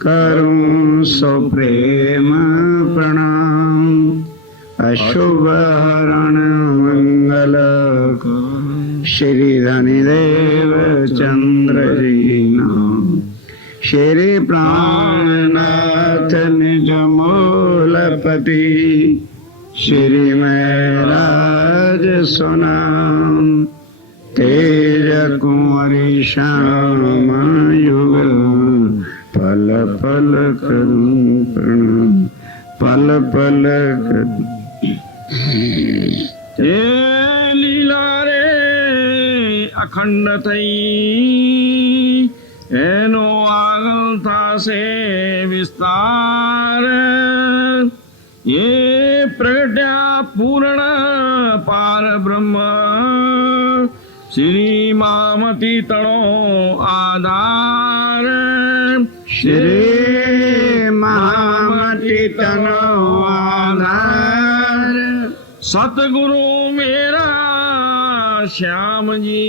करूं सो प्रेम प्रणाम। अशुभ हरण मंगल श्री धनिदेव चंद्र जी नाम। श्री प्राणनाथ निज मूलपति श्री महराज सुनाम। तेज कुंवरी श्याम युगल पल पल करूं प्रणाम। पल पल करूं लीला रे अखंड थई एनो આગળ થાશે વિસ્તાર। ये प्रगट्या पूर्ण पार ब्रह्म श्री मामती तणो आधार। श्री मामती तणो आधार सतगुरु मेरा श्याम जी।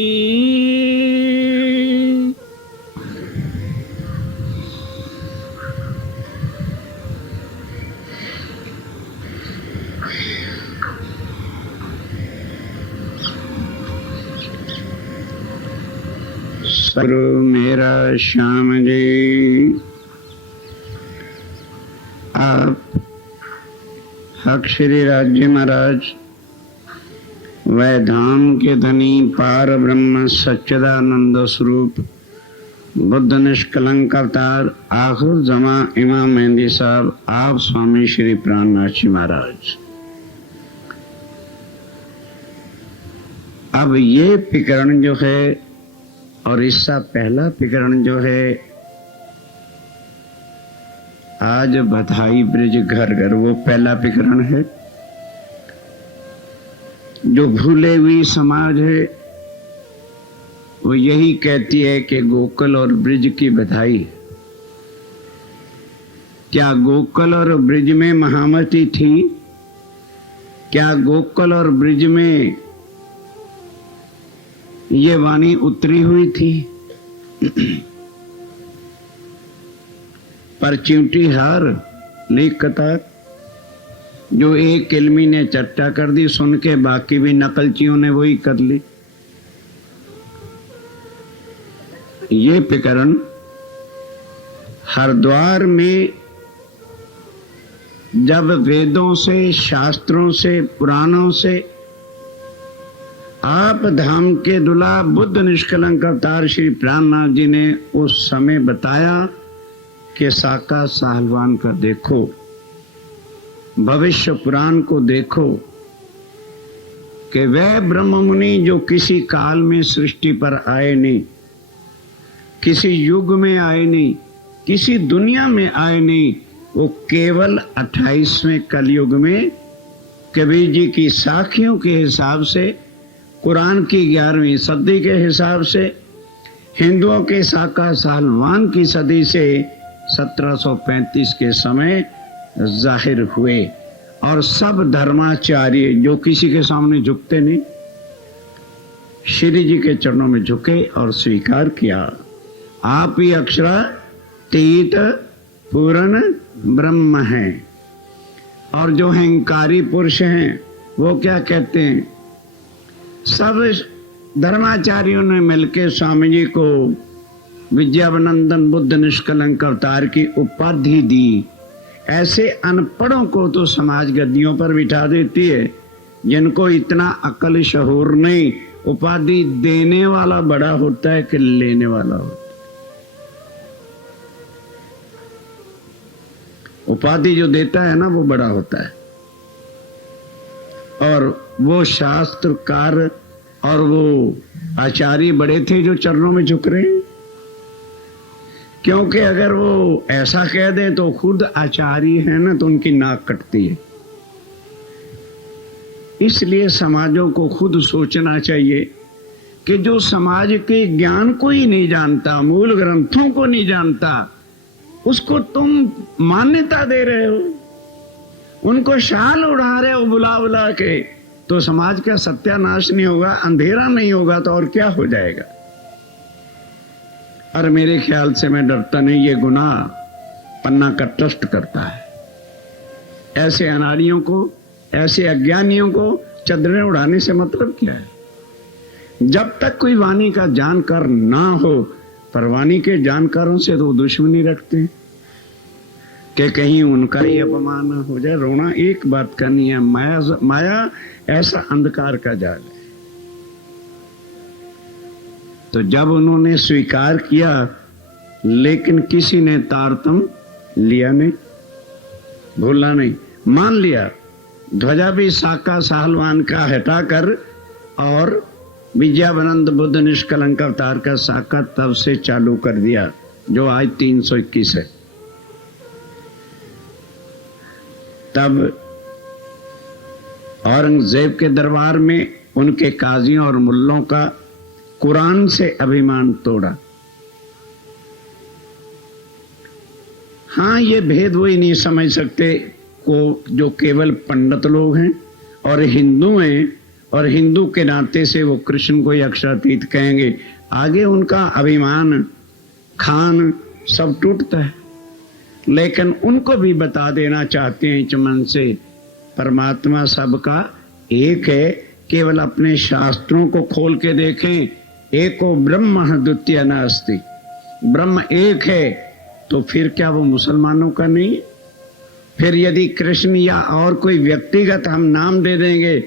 गुरु मेरा श्याम जी। आप हक श्री राज्य महाराज वैधाम के धनी पार ब्रह्म सच्चिदानंद स्वरूप बुद्ध निष्कलंक अवतार आखिर जमा इमाम मेहंदी साहब आप स्वामी श्री प्राणनाथ जी महाराज। अब ये प्रकरण जो है और इसका पहला प्रकरण जो है आज बधाई ब्रिज घर घर, वो पहला प्रकरण है। जो भूले हुई समाज है वो यही कहती है कि गोकुल और ब्रिज की बधाई। क्या गोकुल और ब्रिज में महामती थी? क्या गोकुल और ब्रिज में ये वाणी उतरी हुई थी? पर चिंटी हार लीक कतार जो एक इल्मी ने चट्टा कर दी, सुन के बाकी भी नकलचियों ने वही कर ली। ये प्रकरण हरिद्वार में जब वेदों से, शास्त्रों से, पुराणों से आप धाम के दुला बुद्ध निष्कलंक अवतार श्री प्राणनाथ जी ने उस समय बताया कि साका साहलवान का देखो, भविष्य पुराण को देखो कि वह ब्रह्म मुनि जो किसी काल में सृष्टि पर आए नहीं, किसी युग में आए नहीं, किसी दुनिया में आए नहीं, वो केवल 28वें कलयुग में कबीर जी की साखियों के हिसाब से, कुरान की 11वीं सदी के हिसाब से, हिंदुओं के साका साहलवान की सदी से 1735 के समय जाहिर हुए। और सब धर्माचार्य जो किसी के सामने झुकते नहीं, श्री जी के चरणों में झुके और स्वीकार किया आप ही अक्षरातीत पूर्ण ब्रह्म हैं। और जो अहंकारी पुरुष हैं वो क्या कहते हैं? सब धर्माचार्यों ने मिलकर स्वामी जी को विद्यावनंदन बुद्ध निष्कलंक अवतार की उपाधि दी। ऐसे अनपढ़ों को तो समाज गद्दियों पर बिठा देती है, जिनको इतना अकल शहूर नहीं। उपाधि देने वाला बड़ा होता है कि लेने वाला होता है? उपाधि जो देता है ना वो बड़ा होता है। और वो शास्त्रकार और वो आचार्य बड़े थे जो चरणों में झुक रहे हैं। क्योंकि अगर वो ऐसा कह दें तो खुद आचार्य है ना, तो उनकी नाक कटती है। इसलिए समाजों को खुद सोचना चाहिए कि जो समाज के ज्ञान को ही नहीं जानता, मूल ग्रंथों को नहीं जानता, उसको तुम मान्यता दे रहे हो, उनको शाल उड़ा रहे हो बुला बुला के, तो समाज का सत्यानाश नहीं होगा, अंधेरा नहीं होगा तो और क्या हो जाएगा? और मेरे ख्याल से मैं डरता नहीं, ये गुनाह पन्ना का ट्रस्ट करता है। ऐसे अनाड़ियों को, ऐसे अज्ञानियों को चदरें उड़ाने से मतलब क्या है? जब तक कोई वाणी का जानकार ना हो, पर वाणी के जानकारों से तो दुश्मनी रखते हैं कि कहीं उनका ही अपमान हो जाए। रोना एक बात का नहीं है, माया ऐसा अंधकार का जाल है। तो जब उन्होंने स्वीकार किया, लेकिन किसी ने तारतम लिया नहीं, भूला नहीं, मान लिया। ध्वजा भी साका साहलवान का हटाकर और विजयानंद बुद्ध निष्कलंक अवतार का साका तब से चालू कर दिया, जो आज 321 है। तब औरंगजेब के दरबार में उनके काजियों और मुल्लों का कुरान से अभिमान तोड़ा। हाँ, ये भेद वही नहीं समझ सकते को जो केवल पंडित लोग हैं और हिंदू हैं, और हिंदू के नाते से वो कृष्ण को अक्षरातीत कहेंगे। आगे उनका अभिमान, खान सब टूटता है। लेकिन उनको भी बता देना चाहते हैं चमन से, परमात्मा सबका एक है। केवल अपने शास्त्रों को खोल के देखें, एको ब्रह्म द्वितीय नास्ति, ब्रह्म एक है। तो फिर क्या वो मुसलमानों का नहीं? फिर यदि कृष्ण या और कोई व्यक्तिगत हम नाम दे देंगे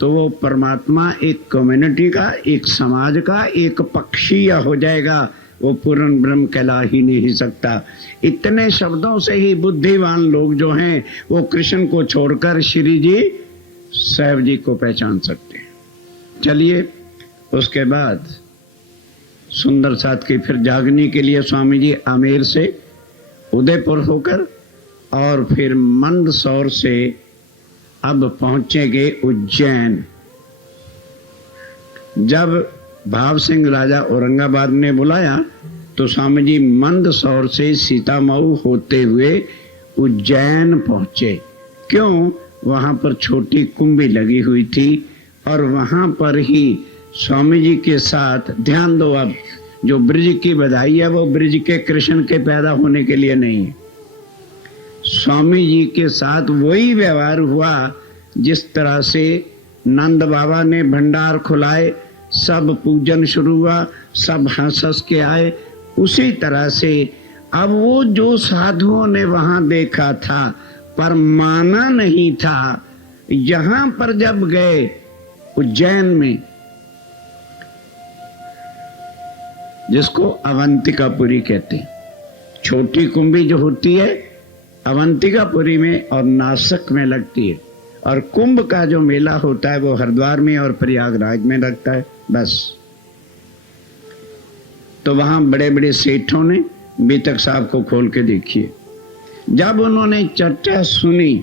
तो वो परमात्मा एक कम्युनिटी का, एक समाज का, एक पक्षीय हो जाएगा। वो पूर्ण ब्रह्म कहला ही नहीं सकता। इतने शब्दों से ही बुद्धिमान लोग जो हैं वो कृष्ण को छोड़कर श्री जी साहब जी को पहचान सकते हैं। चलिए, उसके बाद सुंदर साथ की फिर जागने के लिए स्वामी जी आमेर से उदयपुर होकर और फिर मंदसौर से अब पहुंचेंगे उज्जैन। जब भाव सिंह राजा औरंगाबाद ने बुलाया तो स्वामी जी मंदसौर से सीतामऊ होते हुए उज्जैन पहुंचे। क्यों? वहां पर छोटी कुंभी लगी हुई थी और वहां पर ही स्वामी जी के साथ, ध्यान दो, अब जो ब्रिज की बधाई है वो ब्रिज के कृष्ण के पैदा होने के लिए नहीं है। स्वामी जी के साथ वही व्यवहार हुआ जिस तरह से नंद बाबा ने भंडार खुलाए, सब पूजन शुरू हुआ, सब हंस हंस के आए। उसी तरह से अब वो जो साधुओं ने वहां देखा था पर माना नहीं था, यहां पर जब गए उज्जैन में, जिसको अवंतिकापुरी कहते हैं, छोटी कुंभी जो होती है अवंतिकापुरी में और नासिक में लगती है, और कुंभ का जो मेला होता है वो हरिद्वार में और प्रयागराज में लगता है। बस तो वहां बड़े बड़े सेठों ने बीतक साहब को खोल के देखिए। जब उन्होंने चर्चा सुनी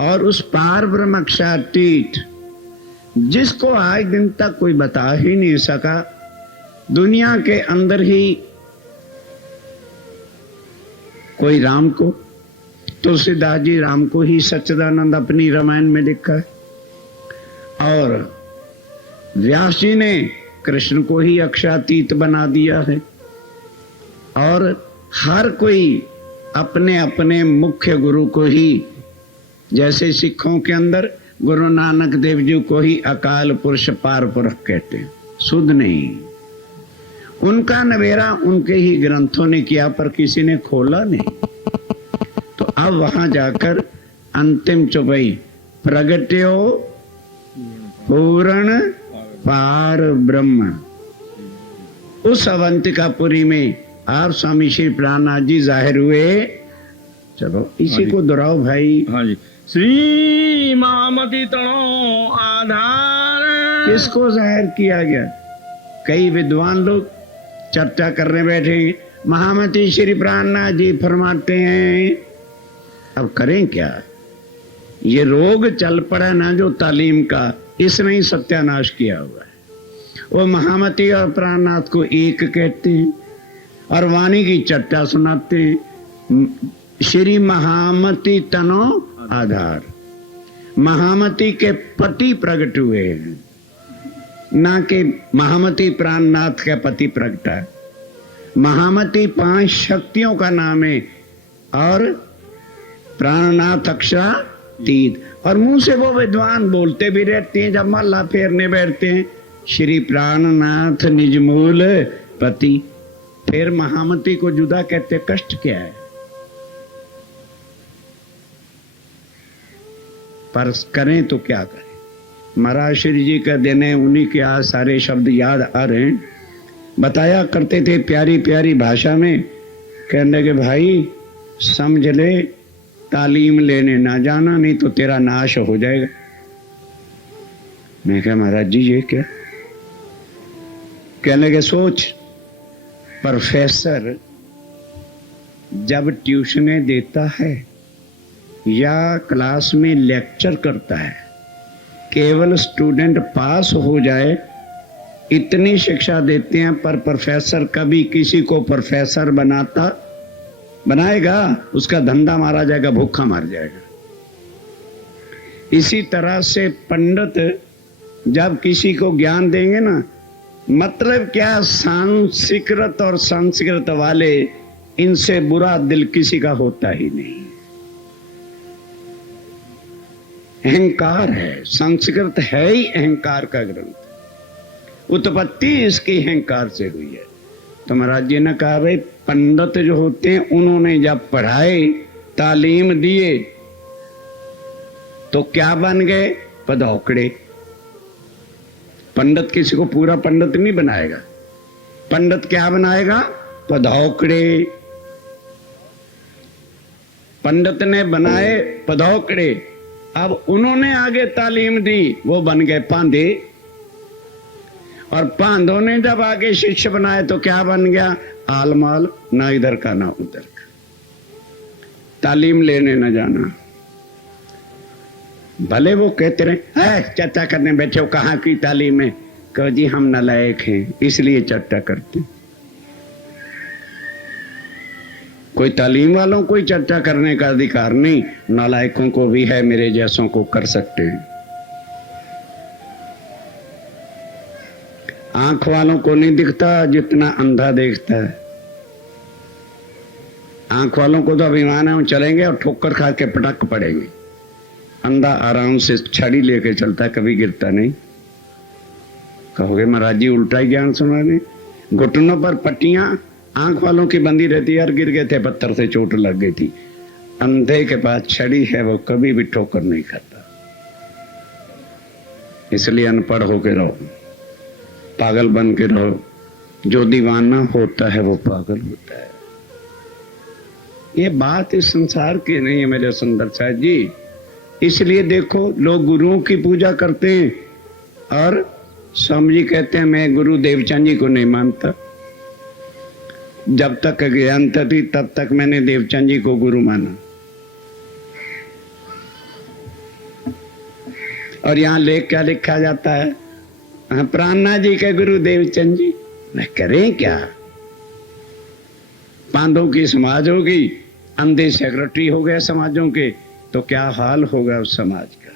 और उस पार ब्रह्म अक्षरातीत जिसको आज दिन तक कोई बता ही नहीं सका, दुनिया के अंदर ही कोई राम को, तुलसीदास जी राम को ही सच्चिदानंद अपनी रामायण में लिखा है, और व्यास जी ने कृष्ण को ही अक्षरातीत बना दिया है, और हर कोई अपने अपने मुख्य गुरु को ही, जैसे सिखों के अंदर गुरु नानक देव जी को ही अकाल पुरुष पार पुरख कहते हैं। शुद्ध नहीं, उनका नवेरा उनके ही ग्रंथों ने किया पर किसी ने खोला नहीं। तो अब वहां जाकर अंतिम चौपाई, प्रगट्यो पूर्ण पार ब्रह्म, उस अवंतिकापुरी में आप स्वामी श्री प्राणनाथ जी जाहिर हुए। चलो इसी को दोहराओ भाई। हाँ जी। श्री महामती तणो आधार, किसको जाहिर किया गया? कई विद्वान लोग चर्चा करने बैठे, महामती श्री प्राणनाथ जी फरमाते हैं। अब करें क्या? ये रोग चल पड़ा ना जो तालीम का, इसने ही सत्यानाश किया हुआ है। वो महामती और प्राणनाथ को एक कहते हैं और वाणी की चर्चा सुनाते हैं। श्री महामती तनो आधार, महामती के पति प्रकट हुए हैं, ना कि महामती प्राणनाथ का पति प्रकटा है। महामती 5 शक्तियों का नाम है और प्राणनाथ अक्षरातीत। और मुंह से वो विद्वान बोलते भी रहते हैं जब माला फेरने बैठते हैं, श्री प्राणनाथ निजमूल पति। फिर महामती को जुदा कहते, कष्ट क्या है? पर करें तो क्या करें? महाराज श्री जी का दिन है, उन्हीं के आज सारे शब्द याद आ रहे हैं। बताया करते थे प्यारी प्यारी भाषा में, कहने के भाई समझ ले, तालीम लेने ना जाना नहीं तो तेरा नाश हो जाएगा। मैं कहा महाराज जी ये क्या? कहने के सोच, प्रोफेसर जब ट्यूशनें देता है या क्लास में लेक्चर करता है, केवल स्टूडेंट पास हो जाए इतनी शिक्षा देते हैं, पर प्रोफेसर कभी किसी को प्रोफेसर बनाएगा? उसका धंधा मारा जाएगा, भूखा मर जाएगा। इसी तरह से पंडित जब किसी को ज्ञान देंगे ना, मतलब क्या, संस्कृत और संस्कृत वाले, इनसे बुरा दिल किसी का होता ही नहीं। अहंकार है, संस्कृत है ही अहंकार का ग्रंथ। उत्पत्ति इसकी अहंकार से हुई है। तो महाराज जी ने कहा भाई पंडित जो होते हैं उन्होंने जब पढ़ाए, तालीम दिए, तो क्या बन गए? पधौकड़े। पंडित किसी को पूरा पंडित नहीं बनाएगा, पंडित क्या बनाएगा? पधौकड़े। पंडित ने बनाए पधौकड़े, अब उन्होंने आगे तालीम दी, वो बन गए पांधे। और पांधों ने जब आगे शिष्य बनाए तो क्या बन गया? आलमाल, ना इधर का ना उधर का, तालीम लेने न जाना। भले वो कहते रहे चर्चा करने बैठे हो, कहाँ की तालीम है? कहो जी हम नालायक हैं इसलिए चर्चा करते। कोई तालीम वालों को चर्चा करने का अधिकार नहीं, नालायकों को भी है, मेरे जैसों को कर सकते हैं। आंख वालों को नहीं दिखता जितना अंधा देखता है। आंख वालों को तो अभिमान है, हम चलेंगे और ठोकर खा के पटक पड़ेंगे। अंधा आराम से छड़ी लेके चलता है, कभी गिरता नहीं। कहोगे महाराज जी उल्टा ही ज्ञान सुना रहे। घुटनों पर पट्टियां आंख वालों की बंदी रहती है, और गिर गए थे, पत्थर से चोट लग गई थी। अंधे के पास छड़ी है, वो कभी भी ठोकर नहीं खाता। इसलिए अनपढ़ होके रहो, पागल बन के रहो। जो दीवाना होता है वो पागल होता है। ये बात इस संसार की नहीं है मेरे सुंदर साहब जी। इसलिए देखो लोग गुरुओं की पूजा करते हैं, और स्वामी जी कहते हैं मैं गुरु देवचंद जी को नहीं मानता। जब तक अज्ञानता थी तब तक मैंने देवचंद जी को गुरु माना। और यहाँ लेख क्या लिखा जाता है? प्राणनाथ जी के गुरु देवचंद जी। मैं करें क्या? पांडवों की समाज होगी, अंधे सेक्रेटरी हो गए समाजों के, तो क्या हाल होगा उस समाज का।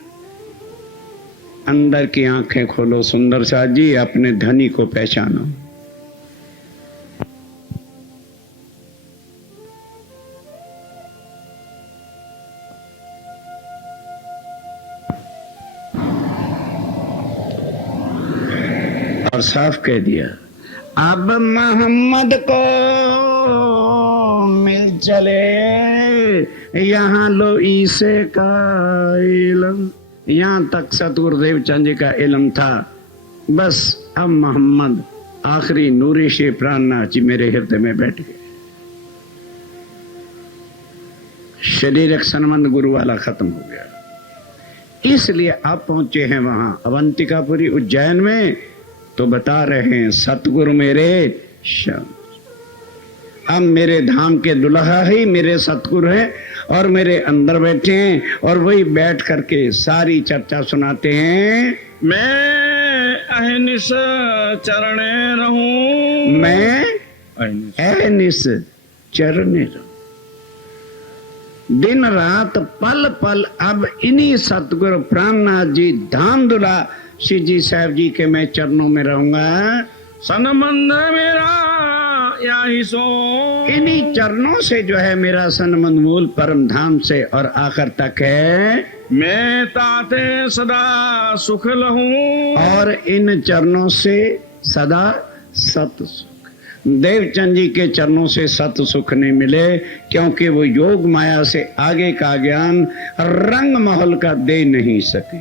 अंदर की आंखें खोलो सुंदर साथ जी, अपने धनी को पहचानो। और साफ कह दिया, अब मोहम्मद को मिल चले यहाँ लो ईसे का इल्म। यहाँ तक सतगुरुदेव चंद जी का इल्म था, बस अब मोहम्मद आखिरी नूरी शे प्राणनाथ जी मेरे हृदय में बैठ गए। शरीरक संबंध गुरु वाला खत्म हो गया। इसलिए आप पहुंचे हैं वहां अवंतिकापुरी उज्जैन में, तो बता रहे हैं सतगुरु मेरे श्याम। अब मेरे धाम के दुल्हा ही मेरे सतगुरु हैं और मेरे अंदर बैठे हैं, और वही बैठ करके सारी चर्चा सुनाते हैं। मैं अहनिस चरणे रहूं, मैं अहनिस चरणे रहूं, दिन रात पल पल अब इन्हीं सतगुरु प्राणनाथ जी धाम दुल्हा श्री जी साहब जी के मैं चरणों में रहूंगा। सनमंद मेरा याही सो। इन्हीं चरणों से जो है मेरा सन्मंद मूल परम धाम से और आखिर तक है। मैं ताते सदा सुख लहूं। और इन चरणों से सदा सत सुख। देवचंद जी के चरणों से सत सुख नहीं मिले, क्योंकि वो योग माया से आगे का ज्ञान रंग महल का दे नहीं सके।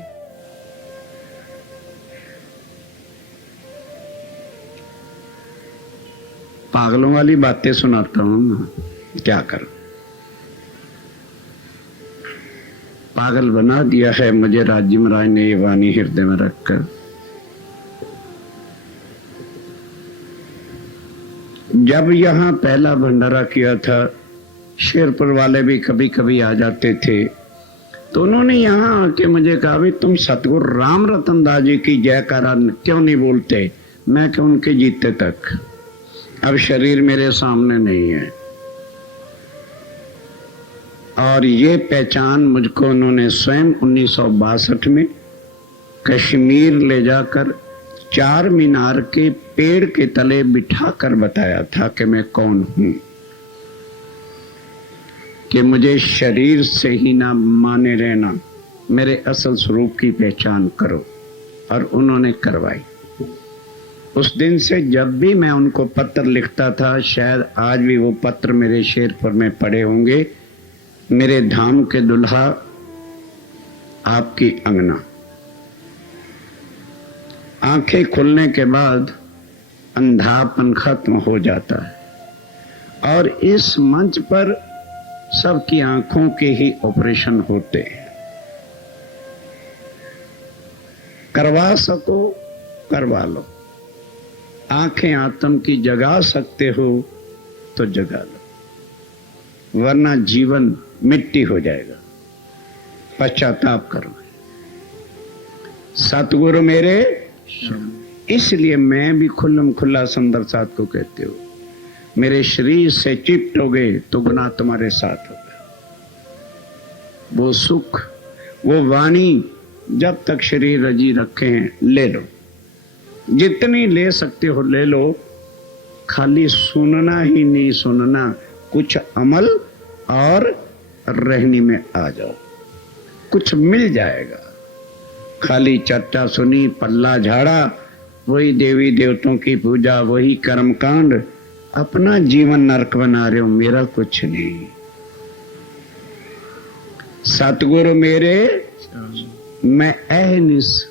पागलों वाली बातें सुनाता हूं ना, क्या करूं। पागल बना दिया है मुझे राज्य महाराज ने ये वाणी हृदय में रखकर। जब यहाँ पहला भंडारा किया था, शेरपुर वाले भी कभी कभी आ जाते थे, तो उन्होंने यहाँ आके मुझे कहा, भाई तुम सतगुरु राम रतन दास जी की जयकारा क्यों नहीं बोलते। मैं कि उनके जीते तक। अब शरीर मेरे सामने नहीं है। और ये पहचान मुझको उन्होंने स्वयं 1962 में कश्मीर ले जाकर 4 मीनार के पेड़ के तले बिठाकर बताया था कि मैं कौन हूं, कि मुझे शरीर से ही ना माने रहना, मेरे असल स्वरूप की पहचान करो। और उन्होंने करवाई। उस दिन से जब भी मैं उनको पत्र लिखता था, शायद आज भी वो पत्र मेरे शेरपुर में पड़े होंगे, मेरे धाम के दुल्हा आपकी अंगना। आंखें खुलने के बाद अंधापन खत्म हो जाता है और इस मंच पर सबकी आंखों के ही ऑपरेशन होते हैं। करवा सको करवा लो। आंखें आत्म की जगा सकते हो तो जगा लो, वरना जीवन मिट्टी हो जाएगा। पश्चाताप करो। सतगुरु मेरे, इसलिए मैं भी खुल्लम खुल्ला सुंदर साथ को कहते हो, मेरे शरीर से चिपटोगे तो गुनाह तुम्हारे साथ होगा। वो सुख, वो वाणी जब तक शरीर रजी रखे हैं ले लो, जितनी ले सकते हो ले लो। खाली सुनना ही नहीं सुनना, कुछ अमल और रहनी में आ जाओ, कुछ मिल जाएगा। खाली चर्चा सुनी, पल्ला झाड़ा, वही देवी देवताओं की पूजा, वही कर्मकांड, अपना जीवन नरक बना रहे हो, मेरा कुछ नहीं। सतगुरु मेरे, मैं अहनिस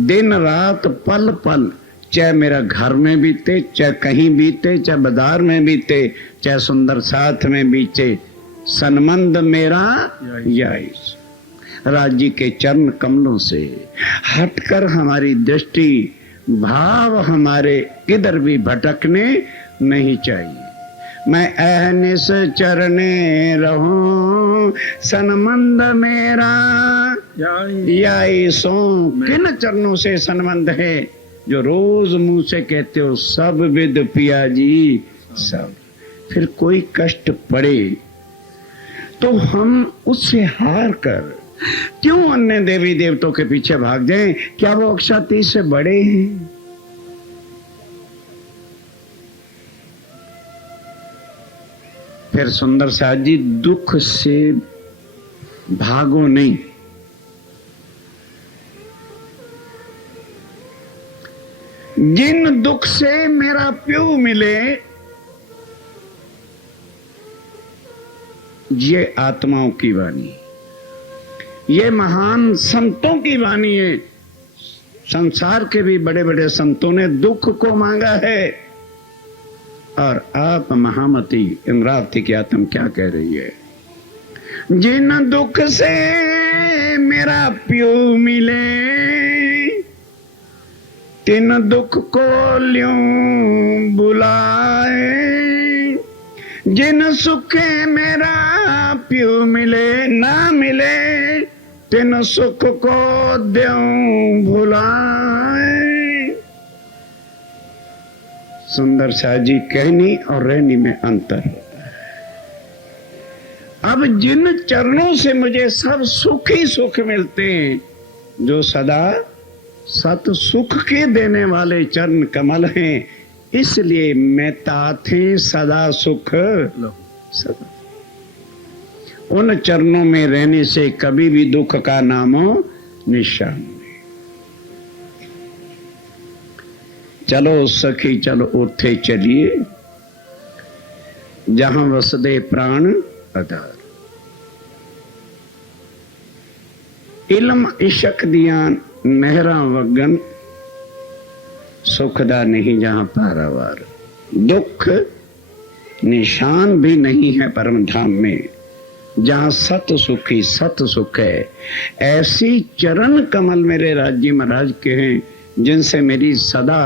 दिन रात पल पल, चाहे मेरा घर में बीते, चाहे कहीं बीते, चाहे बाजार में बीते, चाहे सुंदर साथ में बीते, सन्मंद मेरा यही। राज्य के चरण कमलों से हटकर हमारी दृष्टि, भाव हमारे किधर भी भटकने नहीं चाहिए। मैं अहनिस चरणे रहूं, सन्मंद मेरा यही सो। किन चरणों से सन्मंद है जो रोज मुंह से कहते हो, सब विद पिया जी सब। फिर कोई कष्ट पड़े तो हम उससे हार कर क्यों अन्य देवी देवताओं के पीछे भाग जाएं? क्या वो अक्षाती से बड़े हैं? फिर सुंदर साथ जी, दुख से भागो नहीं। जिन दुख से मेरा प्यू मिले, ये आत्माओं की वाणी, ये महान संतों की वाणी है। संसार के भी बड़े बड़े संतों ने दुख को मांगा है। और आप महामती इंद्रावती की आत्मा क्या कह रही है? जिन दुख से मेरा प्यू मिले, तिन दुख को ल्यों बुलाए। जिन सुख मेरा प्यू मिले ना मिले, तिन सुख को द्यों भुलाए। सुंदर शाह जी, कहनी और रहनी में अंतर होता है। अब जिन चरणों से मुझे सब सुख ही सुख मिलते हैं, जो सदा सत सुख के देने वाले चरण कमल हैं, इसलिए मैं ताथे सदा सुख लहू। सदा। उन चरणों में रहने से कभी भी दुख का नामो निशान नहीं। चलो सखी चलो उठे चलिए, जहां वसदे प्राण आधार। इल्म इशक दियां नहरां वगन, सुखदा नहीं जहां पारावार। दुख निशान भी नहीं है परम धाम में, जहां सत सुखी सत सुख है। ऐसी चरण कमल मेरे राज्य महाराज के हैं, जिनसे मेरी सदा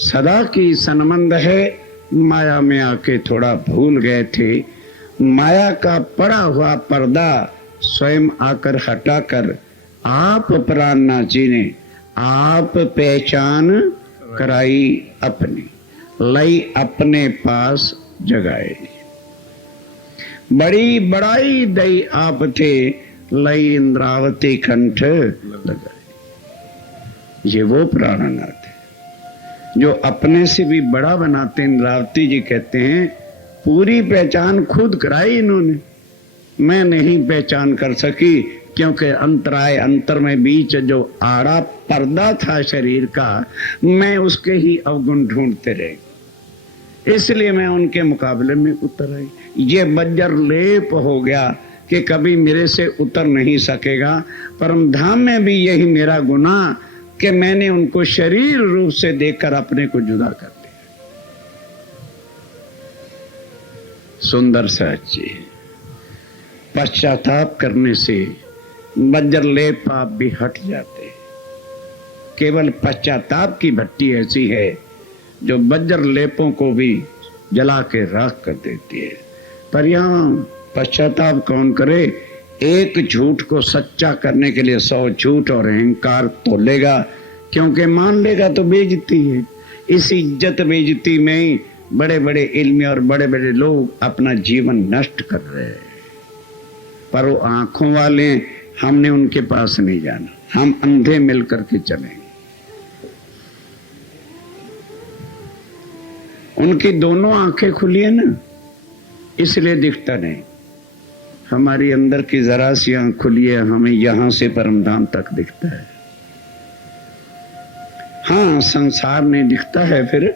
सदा की संबंध है। माया में आके थोड़ा भूल गए थे, माया का पड़ा हुआ पर्दा स्वयं आकर हटाकर आप प्राण नाची ने आप पहचान कराई अपनी, लई अपने पास जगाए। बड़ी बड़ाई दई आप थे, लई इंद्रावती कंठ लगाए। ये वो प्राणनाथ है जो अपने से भी बड़ा बनाते। इंद्रावती जी कहते हैं पूरी पहचान खुद कराई इन्होंने, मैं नहीं पहचान कर सकी, क्योंकि अंतराय अंतर में बीच जो आड़ा पर्दा था शरीर का, मैं उसके ही अवगुण ढूंढते रहे, इसलिए मैं उनके मुकाबले में उतर आई। ये बज्जर लेप हो गया कि कभी मेरे से उतर नहीं सकेगा। परम धाम में भी यही मेरा गुनाह कि मैंने उनको शरीर रूप से देखकर अपने को जुदा कर दिया। सुंदर सहज जी, पश्चाताप करने से बज्जर लेप पाप भी हट जाते। केवल पश्चाताप की भट्टी ऐसी है जो बज्जर लेपों को भी जला के राख कर देती है। पर यहाँ पश्चाताप कौन करे? एक झूठ को सच्चा करने के लिए 100 झूठ और अहंकार तोलेगा, क्योंकि मान लेगा तो बेइज्जती है। इस इज्जत बेइज्जती में ही बड़े बड़े इल्मी और बड़े बड़े लोग अपना जीवन नष्ट कर रहे हैं। पर वो आंखों वाले, हमने उनके पास नहीं जाना, हम अंधे मिलकर के चलेंगे। उनकी दोनों आंखें खुली है ना, इसलिए दिखता नहीं। हमारी अंदर की जरा सी आंख खुली है, हमें यहां से परमधाम तक दिखता है। हाँ, संसार नहीं दिखता है, फिर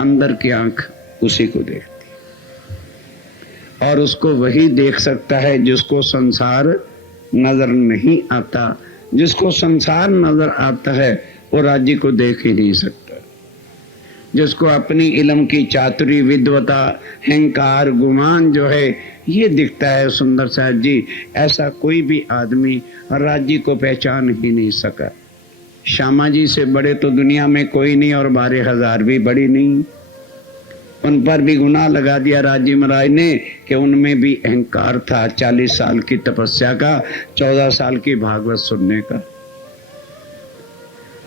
अंदर की आंख उसी को देखती है। और उसको वही देख सकता है जिसको संसार नजर नहीं आता। जिसको संसार नजर आता है वो राज्य को देख ही नहीं सकता। जिसको अपनी इल्म की चातुरी, विद्वता, अहंकार, गुमान जो है ये दिखता है, सुंदर साहब जी, ऐसा कोई भी आदमी राज्य को पहचान ही नहीं सका। श्यामा जी से बड़े तो दुनिया में कोई नहीं, और 12,000 भी बड़ी नहीं। उन पर भी गुनाह लगा दिया राज्य महाराज ने कि उनमें भी अहंकार था। 40 साल की तपस्या का, 14 साल की भागवत सुनने का।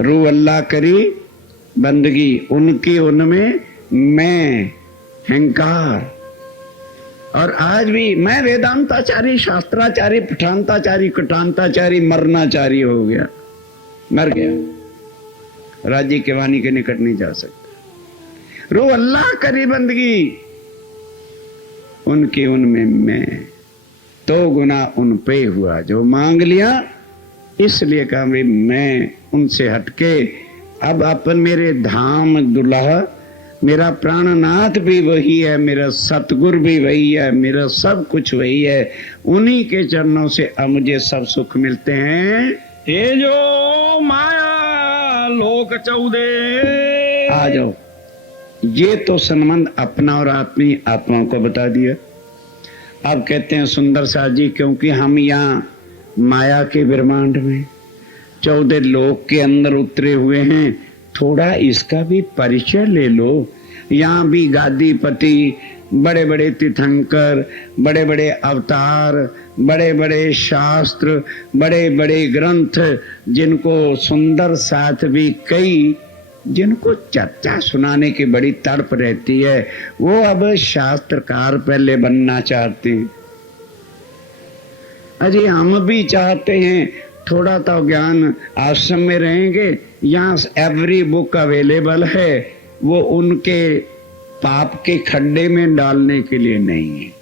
रू अल्लाह करी बंदगी उनकी, उनमें मैं अहंकार। और आज भी मैं वेदांताचारी, शास्त्राचारी, पठानताचारी, कटानताचारी, मरनाचारी हो गया, मर गया। राज्य के वाणी के निकट नहीं जा सकता। रो अल्लाह करी बंदगी उनके, उनमें मैं, तो गुना उन पे हुआ जो मांग लिया। इसलिए कहा भाई मैं उनसे हटके अब अपन मेरे धाम दुल्हा, मेरा प्राणनाथ भी वही है, मेरा सतगुरु भी वही है, मेरा सब कुछ वही है। उन्हीं के चरणों से अब मुझे सब सुख मिलते हैं। ये जो माया लोक 14, आ जाओ। ये तो संबंध अपना और आत्मी आत्माओं को बता दिया। अब कहते हैं सुंदर साथ जी, क्योंकि हम यहाँ माया के ब्रह्मांड में 14 लोक के अंदर उतरे हुए हैं, थोड़ा इसका भी परिचय ले लो। यहाँ भी गादीपति, बड़े बड़े तीर्थंकर, बड़े बड़े अवतार, बड़े बड़े शास्त्र, बड़े बड़े ग्रंथ, जिनको सुंदर साथ भी कई, जिनको चर्चा सुनाने की बड़ी तड़प रहती है, वो अब शास्त्रकार पहले बनना चाहते हैं। अजी हम भी चाहते हैं, थोड़ा तो ज्ञान आश्रम में रहेंगे, यहाँ एवरी बुक अवेलेबल है, वो उनके पाप के खड्डे में डालने के लिए नहीं है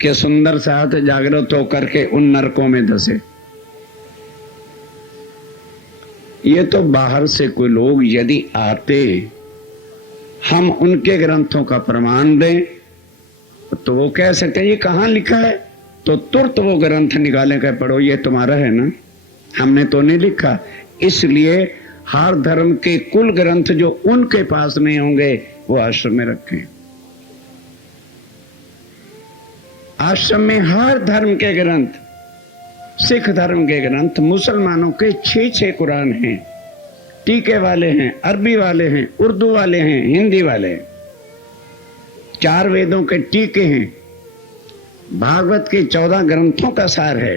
कि सुंदर साथ जागृत होकर के उन नरकों में धसे। ये तो बाहर से कोई लोग यदि आते, हम उनके ग्रंथों का प्रमाण दें तो वो कह सकते हैं ये कहाँ लिखा है, तो तुरंत वो ग्रंथ निकाले कर पढ़ो, ये तुम्हारा है ना, हमने तो नहीं लिखा। इसलिए हर धर्म के कुल ग्रंथ जो उनके पास नहीं होंगे वो आश्रम में रखें। आश्रम में हर धर्म के ग्रंथ, सिख धर्म के ग्रंथ, मुसलमानों के 6 कुरान हैं, टीके वाले हैं, अरबी वाले हैं, उर्दू वाले हैं, हिंदी वाले हैं, 4 वेदों के टीके हैं, भागवत के 14 ग्रंथों का सार है,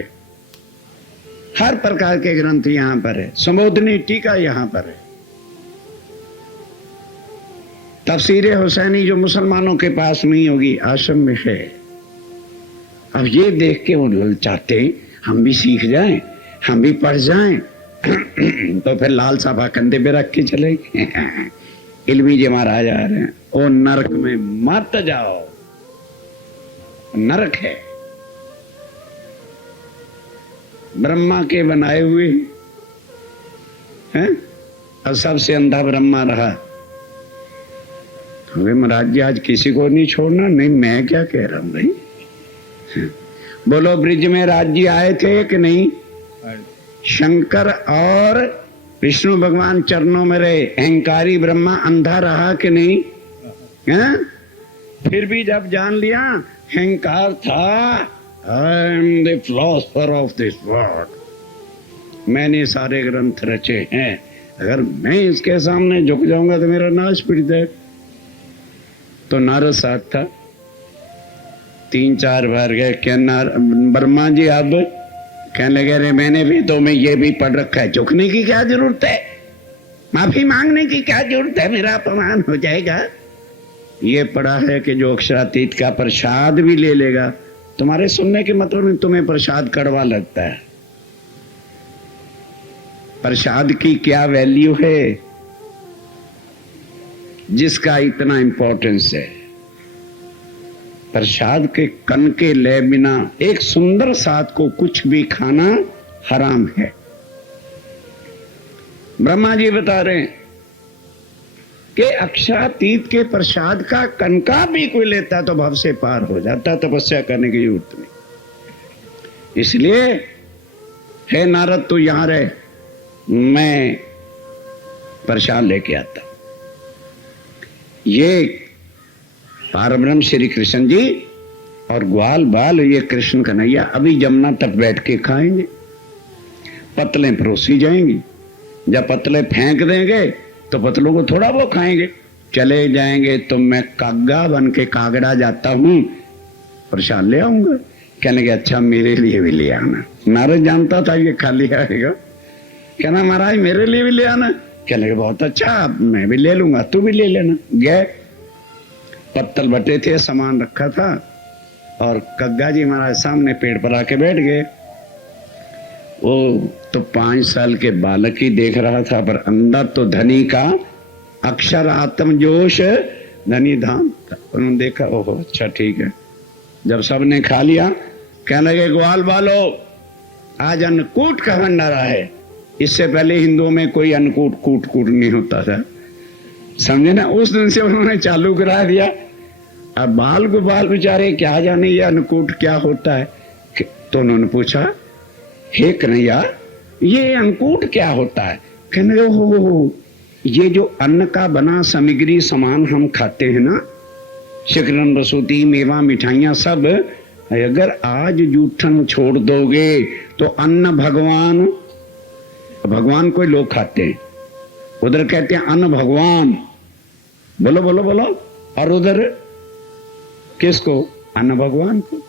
हर प्रकार के ग्रंथ यहां पर है, संबोधनी टीका यहां पर है, तफसीर हुसैनी जो मुसलमानों के पास नहीं होगी आश्रम में है। अब ये देख के वो लोग चाहते हैं हम भी सीख जाएं, हम भी पढ़ जाएं तो फिर लाल साफा कंधे पे रख के चलेंगे इल्मी जी महाराज आ रहे हैं, ओ नरक में मत जाओ, नरक है, ब्रह्मा के बनाए हुए हैं, और सबसे अंधा ब्रह्मा रहा। हमें महाराज जी आज किसी को नहीं छोड़ना, नहीं मैं क्या कह रहा हूं भाई। बोलो ब्रिज में राज्य आए थे कि नहीं, शंकर और विष्णु भगवान चरणों में रहे, अहंकारी ब्रह्मा अंधा रहा कि नहीं है? फिर भी जब जान लिया अहंकार था, I am the philosopher of this world, मैंने सारे ग्रंथ रचे हैं, अगर मैं इसके सामने झुक जाऊंगा तो मेरा नाश पीड़ित है। तो नारद साथ था, 3-4 बार गए, क्या ब्रह्मा जी अब कहने लगे अरे मैंने भी तो मैं ये भी पढ़ रखा है, झुकने की क्या जरूरत है, माफी मांगने की क्या जरूरत है, मेरा अपमान हो जाएगा। ये पढ़ा है कि जो अक्षरातीत का प्रसाद भी ले लेगा, तुम्हारे सुनने के मतलब में तुम्हें प्रसाद कड़वा लगता है, प्रसाद की क्या वैल्यू है जिसका इतना इंपॉर्टेंस है। प्रसाद के कण के ले बिना एक सुंदर साथ को कुछ भी खाना हराम है। ब्रह्मा जी बता रहे हैं कि अक्षरातीत के प्रसाद का कनका भी कोई लेता तो भव से पार हो जाता, तपस्या करने की जरूरत नहीं। इसलिए हे नारद तू यहां रहे, मैं प्रसाद लेके आता। ये पारब्रह्म श्री कृष्ण जी और ग्वाल बाल ये कृष्ण कन्हैया अभी जमुना तक बैठ के खाएंगे, पतले परोसी जाएंगी, जब पतले फेंक देंगे तो पतलों को थोड़ा वो खाएंगे, चले जाएंगे तो मैं कागा बन के कागड़ा जाता हूं, प्रसाद ले आऊंगा। कहने के अच्छा मेरे लिए भी ले आना। नारद जानता था ये खाली आएगा, कहना महाराज मेरे लिए भी ले आना। कहने के बहुत अच्छा मैं भी ले लूंगा, तू भी ले लेना। गए, पत्तल बटे थे, सामान रखा था, और कग्गा जी महाराज सामने पेड़ पर आके बैठ गए। वो तो 5 साल के बालक ही देख रहा था, पर अंदर तो धनी का अक्षर आत्म जोश धनी धाम था। उन्होंने देखा ओहो अच्छा ठीक है। जब सबने खा लिया कहने लगे ग्वाल बालो आज अन्नकूट का भंडारा है। इससे पहले हिंदुओं में कोई अन्नकूट कूट कूट नहीं होता था, समझे ना। उस दिन से उन्होंने चालू करा दिया। अब बाल गोपाल बेचारे क्या जाने ये अन्नकूट क्या होता है। तो उन्होंने पूछा हे कन्हैया ये अन्नकूट क्या होता है। कहने लगे हो ये जो अन्न का बना सामग्री सामान हम खाते हैं ना, शिकरन बसूती मेवा मिठाइयां सब, अगर आज जूठन छोड़ दोगे तो अन्न भगवान कोई लोग खाते हैं, उधर कहते हैं अन्न भगवान, बोलो बोलो बोलो, और उधर किसको, अन्न भगवान को।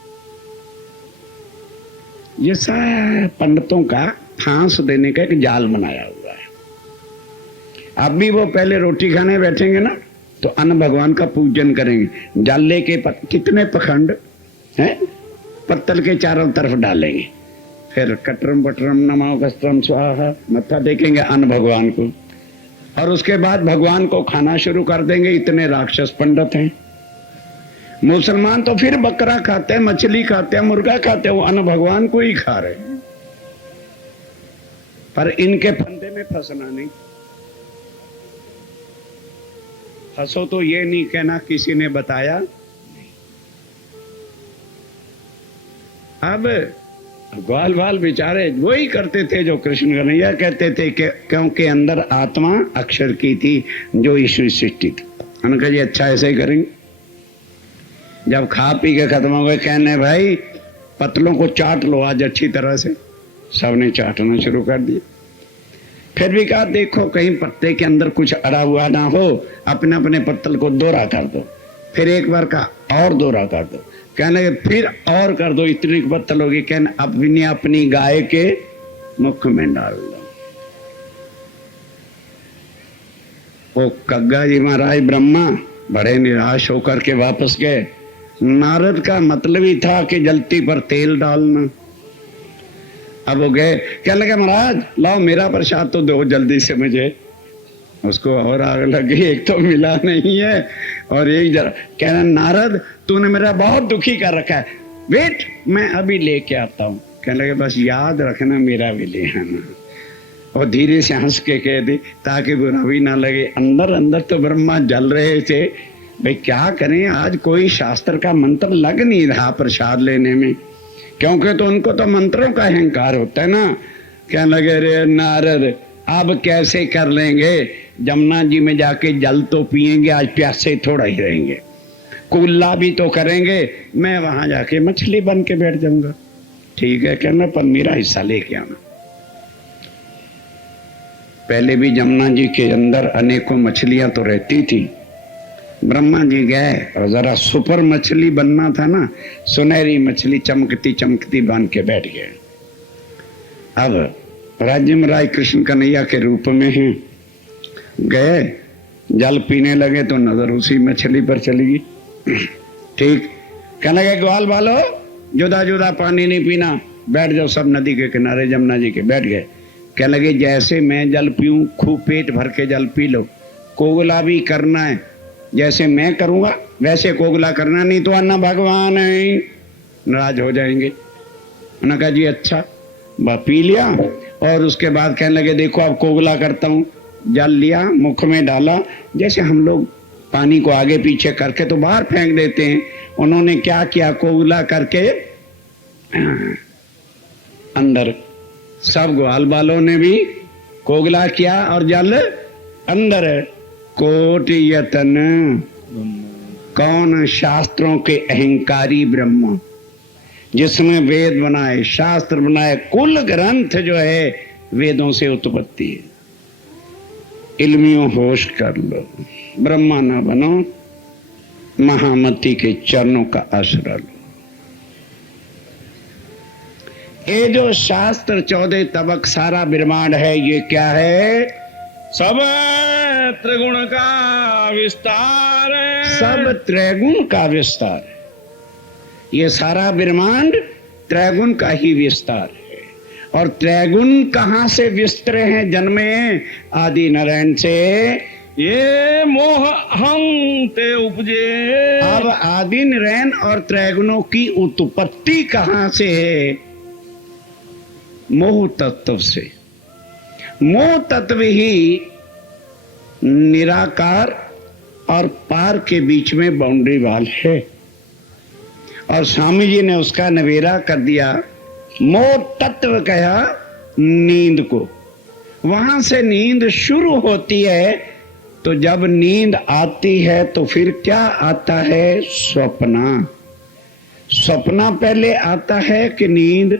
ये सारा पंडितों का फांस देने का एक जाल बनाया हुआ है। अब भी वो पहले रोटी खाने बैठेंगे ना तो अन्न भगवान का पूजन करेंगे, जाले के कितने पखंड हैं, पत्तल के चारों तरफ डालेंगे, फिर कटरम बटरम नमो कस्तरम स्वाहा मत्था देखेंगे अन्न भगवान को। और उसके बाद भगवान को खाना शुरू कर देंगे। इतने राक्षस पंडित हैं। मुसलमान तो फिर बकरा खाते हैं, मछली खाते हैं, मुर्गा खाते हैं, वो अन्न भगवान को ही खा रहे हैं। पर इनके फंदे में फंसना नहीं। फंसो तो ये नहीं कहना किसी ने बताया। अब ग्वाल बाल बेचारे वही करते थे जो कृष्ण कन्हैया कहते थे कि क्योंकि अंदर आत्मा अक्षर की थी जो ईश्वर सृष्टि थी। उन्होंने कहा जी अच्छा ऐसे ही करेंगे। जब खा पी के खत्म हो गए, कहने भाई पतलों को चाट लो आज अच्छी तरह से। सबने चाटना शुरू कर दिया। फिर भी कहा देखो कहीं पत्ते के अंदर कुछ अड़ा हुआ ना हो, अपने अपने पत्तल को दोहरा कर दो। फिर एक बार कहा और दोहरा कर दो। कहने लगे फिर और कर दो, इतनी पत्तल होगी। कहने अपनी अपनी गाय के मुख में डाल दो। वो कग्गा जी महाराज ब्रह्मा बड़े निराश होकर के वापस गए। नारद का मतलब ही था कि जलती पर तेल डालना। अब वो गए, क्या लगा महाराज लाओ मेरा प्रसाद तो दो जल्दी से मुझे। उसको और आग लग गई, एक तो मिला नहीं है और एक जरा कहना नारद तूने मेरा बहुत दुखी कर रखा है, वेट मैं अभी लेके आता हूँ। कहने लगे बस याद रखना मेरा भी ले आना। और धीरे से हंस के कह दी ताकि बुरा भी ना लगे। अंदर अंदर तो ब्रह्मा जल रहे थे, भाई क्या करें आज कोई शास्त्र का मंत्र लग नहीं रहा प्रसाद लेने में, क्योंकि तो उनको तो मंत्रों का अहंकार होता है ना। कहने लगे रे नारद अब कैसे कर लेंगे, जमुना जी में जाके जल तो पिएंगे, आज प्यासे थोड़ा ही रहेंगे, कुल्ला भी तो करेंगे, मैं वहां जाके मछली बन के बैठ जाऊंगा। ठीक है कहना पर मेरा हिस्सा लेके आना। पहले भी जमुना जी के अंदर अनेकों मछलियां तो रहती थी। ब्रह्मा जी गए और जरा सुपर मछली बनना था ना, सुनहरी मछली चमकती चमकती बन के बैठ गए। अब राज्य में राय कृष्ण कन्हैया के रूप में हैं, गए जल पीने लगे तो नजर उसी मछली पर चली गई। ठीक कहने लगे ग्वाल बालो जुदा जुदा पानी नहीं पीना, बैठ जाओ सब नदी के किनारे। जमुना जी के बैठ गए। कहने लगे जैसे मैं जल पीऊं खूब पेट भर के जल पी लो, कोगला भी करना है जैसे मैं करूंगा वैसे कोगला करना, नहीं तो अन्ना भगवान है नाराज हो जाएंगे। उन्होंने कहा जी अच्छा, वह पी लिया और उसके बाद कहने लगे देखो अब कोगला करता हूँ। जल लिया मुख में डाला, जैसे हम लोग पानी को आगे पीछे करके तो बाहर फेंक देते हैं, उन्होंने क्या किया कोगला करके अंदर। सब ग्वाल बालों ने भी कोगला किया और जल अंदर। कोट यतन कौन, शास्त्रों के अहंकारी ब्रह्मा जिसने वेद बनाए शास्त्र बनाए, कुल ग्रंथ जो है वेदों से उत्पत्ति है। इल्मियों होश कर लो, ब्रह्मा ना बनो, महामती के चरणों का आश्रय लो। ये जो शास्त्र 14 तबक सारा ब्रह्मांड है ये क्या है? सब त्रिगुण का विस्तार है। सब त्रैगुण का विस्तार है। ये सारा ब्रह्मांड त्रैगुण का ही विस्तार है। और त्रैगुण कहां से विस्तरे हैं, जन्मे आदि नारायण से। ये मोह हम ते उपजे। अब आदि नारायण और त्रैगुणों की उत्पत्ति कहां से है? मोह तत्व से। मोह तत्व ही निराकार और पार के बीच में बाउंड्री वाल है। और स्वामी जी ने उसका नवेरा कर दिया। मोह तत्व कहा नींद को। वहां से नींद शुरू होती है। तो जब नींद आती है तो फिर क्या आता है? स्वप्ना। स्वप्ना पहले आता है कि नींद?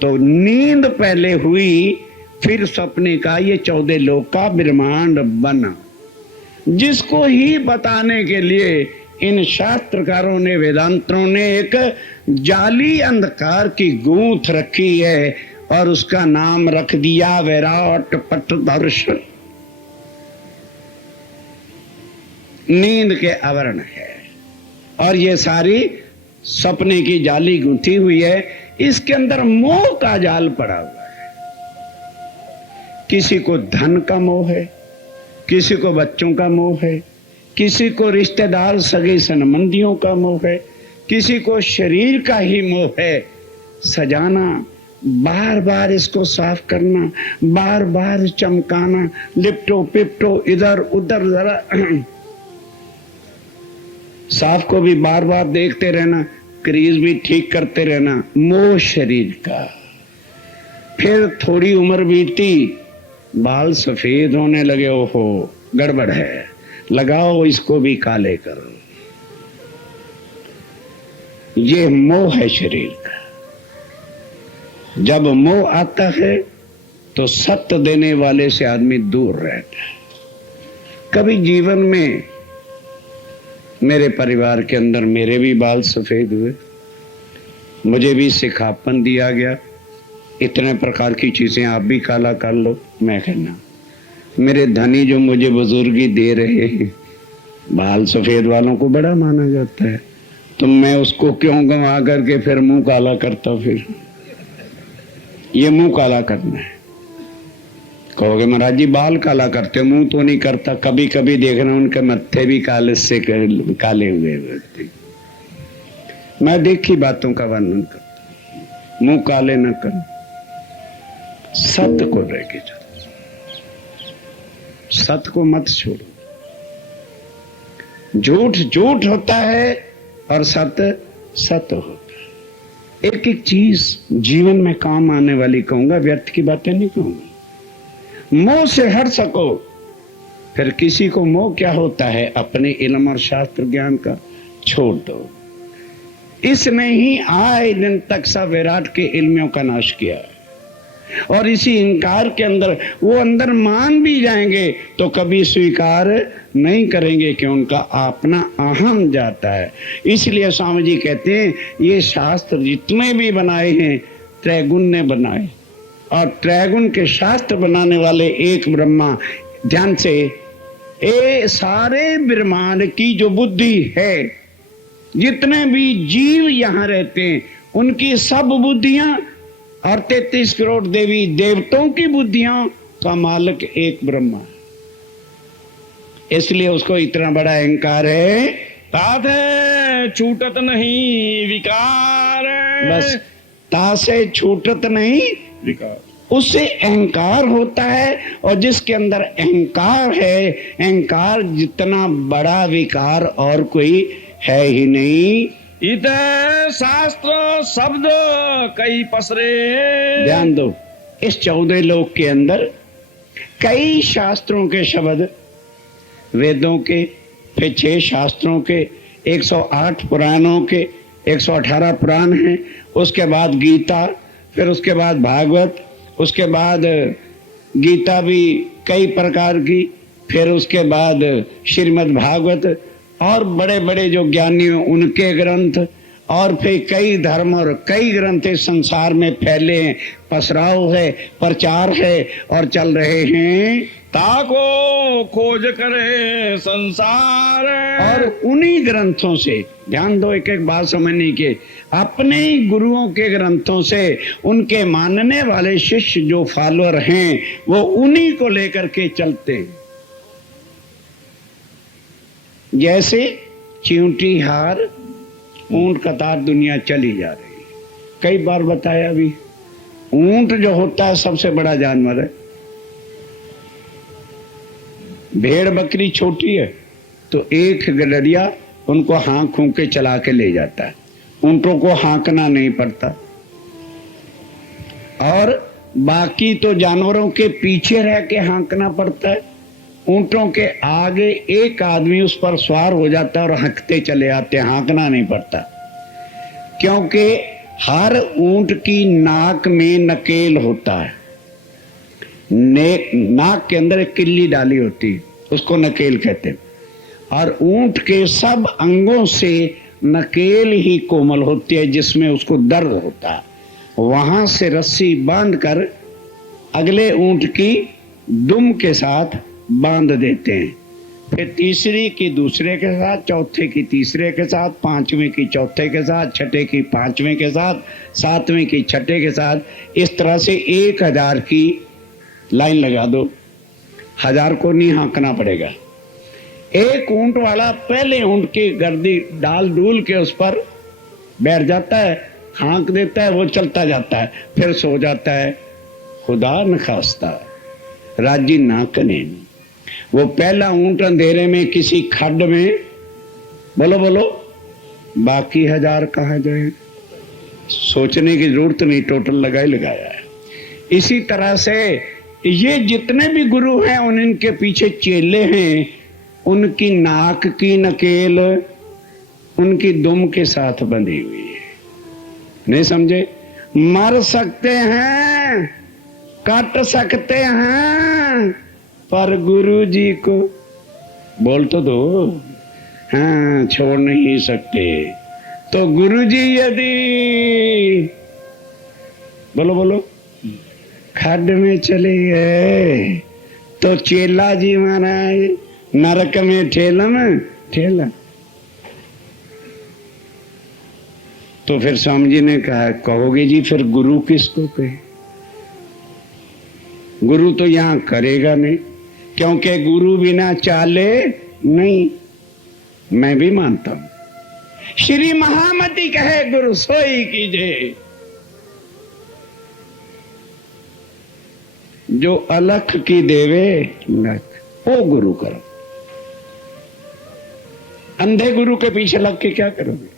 तो नींद पहले हुई, फिर सपने का ये 14 लोक का ब्रह्मांड बना, जिसको ही बताने के लिए इन शास्त्रकारों ने वेदांतों ने एक जाली अंधकार की गूंथ रखी है और उसका नाम रख दिया विराट पट दर्शन। नींद के आवरण है और ये सारी सपने की जाली गूंथी हुई है। इसके अंदर मोह का जाल पड़ा हुआ है। किसी को धन का मोह है, किसी को बच्चों का मोह है, किसी को रिश्तेदार सगे संबंधियों का मोह है, किसी को शरीर का ही मोह है। सजाना, बार बार इसको साफ करना, बार बार चमकाना, लिपटो पिपटो इधर उधर, जरा साफ को भी बार बार देखते रहना, क्रीज भी ठीक करते रहना, मोह शरीर का। फिर थोड़ी उम्र बीती, बाल सफेद होने लगे, ओहो गड़बड़ है, लगाओ इसको भी काले करो। ये मोह है शरीर का। जब मोह आता है तो सत्य देने वाले से आदमी दूर रहता है। कभी जीवन में मेरे परिवार के अंदर मेरे भी बाल सफेद हुए, मुझे भी सिखापन दिया गया, इतने प्रकार की चीजें आप भी काला कर लो। मैं कहना मेरे धनी जो मुझे बुजुर्गी दे रहे हैं, बाल सफेद वालों को बड़ा माना जाता है, तो मैं उसको क्यों गंवा करके फिर मुंह काला करता? फिर ये मुंह काला करना है। कहोगे महाराज जी बाल काला करते, मुंह तो नहीं करता। कभी कभी देखना उनके मत्थे भी काले से काले हुए व्यक्ति। मैं देखी बातों का वर्णन करता, मुंह काले न करो, सत्य को लेके चलो, सत्य को मत छोड़ो। झूठ झूठ होता है और सत्य सत्य होता है। एक एक चीज जीवन में काम आने वाली कहूंगा, व्यर्थ की बातें नहीं कहूंगा। मोह से हट सको। फिर किसी को मोह क्या होता है? अपने इल्म और शास्त्र ज्ञान का छोड़ दो। इसने ही आए दिन तक सब विराट के इल्मियों का नाश किया, और इसी इंकार के अंदर वो अंदर मान भी जाएंगे तो कभी स्वीकार नहीं करेंगे कि उनका अपना अहम जाता है। इसलिए स्वामी जी कहते हैं ये शास्त्र जितने भी बनाए हैं त्रैगुण ने बनाए, और त्रैगुण के शास्त्र बनाने वाले एक ब्रह्मा। ध्यान से, ये सारे ब्रह्मांड की जो बुद्धि है, जितने भी जीव यहाँ रहते हैं उनकी सब बुद्धियां और 33 करोड़ देवी देवताओं की बुद्धियों का मालिक एक ब्रह्मा है। इसलिए उसको इतना बड़ा अहंकार है। तात है छूटत नहीं विकार, बस ता से छूटत नहीं विकार, उससे अहंकार होता है। और जिसके अंदर अहंकार है, अहंकार जितना बड़ा विकार और कोई है ही नहीं। इत शास्त्र शब्द कई पसरे। ध्यान दो, इस 14 लोक के अंदर कई शास्त्रों के शब्द, वेदों के, फिर 6 शास्त्रों के, 108 पुराणों के, 118 पुराण हैं, उसके बाद गीता, फिर उसके बाद भागवत, उसके बाद गीता भी कई प्रकार की, फिर उसके बाद श्रीमद् भागवत, और बड़े बड़े जो ज्ञानी हैं उनके ग्रंथ, और फिर कई धर्म और कई ग्रंथ संसार में फैले हैं, पसराव है, प्रचार है और चल रहे हैं। ताको खोज करे संसार, और उन्हीं ग्रंथों से, ध्यान दो एक एक बात समझने के, अपने ही गुरुओं के ग्रंथों से उनके मानने वाले शिष्य जो फॉलोअर हैं वो उन्हीं को लेकर के चलते हैं। जैसे चिंटी हार ऊंट कतार दुनिया चली जा रही है। कई बार बताया भी, ऊंट जो होता है सबसे बड़ा जानवर है। भेड़ बकरी छोटी है तो एक गडरिया उनको हाँक हूं के चला के ले जाता है, ऊंटों को हाँकना नहीं पड़ता। और बाकी तो जानवरों के पीछे रह के हाँकना पड़ता है। ऊंटों के आगे एक आदमी उस पर सवार हो जाता है और हाँकते चले आते हैं, हाँकना नहीं पड़ता। क्योंकि हर ऊंट की नाक में नकेल होता है, नाक के अंदर एक किल्ली डाली होती है, उसको नकेल कहते हैं। और ऊंट के सब अंगों से नकेल ही कोमल होती है जिसमें उसको दर्द होता है, वहां से रस्सी बांधकर अगले ऊंट की दुम के साथ बांध देते हैं। फिर तीसरी की दूसरे के साथ, चौथे की तीसरे के साथ, पांचवें की चौथे के साथ, छठे की पांचवें के साथ, सातवें की छठे के साथ, इस तरह से 1000 की लाइन लगा दो। 1000 को नहीं हाँकना पड़ेगा। एक ऊंट वाला पहले ऊंट की गर्दी डाल डूल के उस पर बैठ जाता है, हाँक देता है, वो चलता जाता है, फिर सो जाता है। खुदा न खास्ता राजी ना कने, वो पहला ऊंट अंधेरे में किसी खड्ड में, बोलो बोलो, बाकी 1000 कहाँ गए? सोचने की जरूरत नहीं, टोटल लगाया है। इसी तरह से ये जितने भी गुरु हैं उन इनके पीछे चेले हैं, उनकी नाक की नकेल उनकी दुम के साथ बंधी हुई है। नहीं समझे? मर सकते हैं, काट सकते हैं, पर गुरु जी को बोल तो दो, हाँ छोड़ नहीं सकते। तो गुरु जी यदि बोलो बोलो खड्ड में चले गए तो चेला जी महाराज नरक में ठेला। तो फिर स्वामी जी ने कहा, कहोगे जी फिर गुरु किसको कहे? गुरु तो यहां करेगा नहीं, क्योंकि गुरु बिना चाले नहीं। मैं भी मानता हूं, श्री महामती कहे गुरु सोई कीजिए, जो अलख की देवे लख, वो गुरु करो। अंधे गुरु के पीछे लग के क्या करोगे?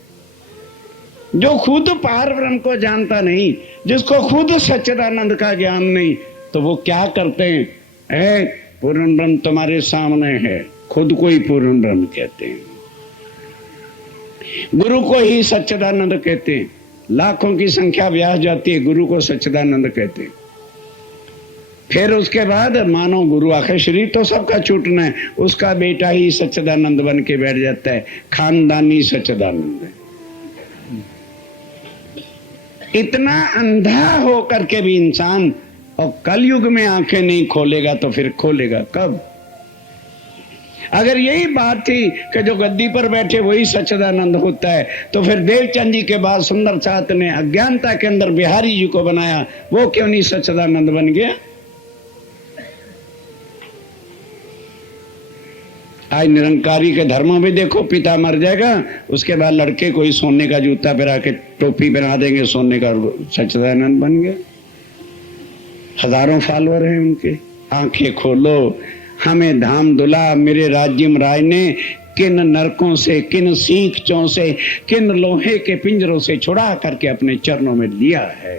जो खुद पार ब्रह्म को जानता नहीं, जिसको खुद सच्चिदानंद का ज्ञान नहीं, तो वो क्या करते हैं? पूर्ण ब्रह्म तुम्हारे सामने है, खुद को ही पूर्ण ब्रह्म कहते हैं, गुरु को ही सच्चिदानंद कहते हैं। लाखों की संख्या ब्याह जाती है, गुरु को सच्चिदानंद कहते हैं। फिर उसके बाद मानो गुरु आखिर शरीर तो सबका छूटना है, उसका बेटा ही सच्चिदानंद बन के बैठ जाता है, खानदानी सच्चिदानंद। इतना अंधा हो करके भी इंसान और कलयुग में आंखें नहीं खोलेगा तो फिर खोलेगा कब? अगर यही बात थी कि जो गद्दी पर बैठे वही सच्चिदानंद होता है, तो फिर देवचंद जी के बाद सुंदर साथ ने अज्ञानता के अंदर बिहारी जी को बनाया, वो क्यों नहीं सच्चिदानंद बन गया? आज निरंकारी के धर्म में देखो, पिता मर जाएगा, उसके बाद लड़के को ही सोने का जूता पहना के टोपी पहना देंगे सोने का, सच्चिदानंद बन गया। हजारों फॉलोअर हैं उनके। आंखें खोलो, हमें धाम दुला मेरे राज्यम राय ने किन नरकों से, किन सीखचों से, किन लोहे के पिंजरों से छुड़ा करके अपने चरणों में लिया है।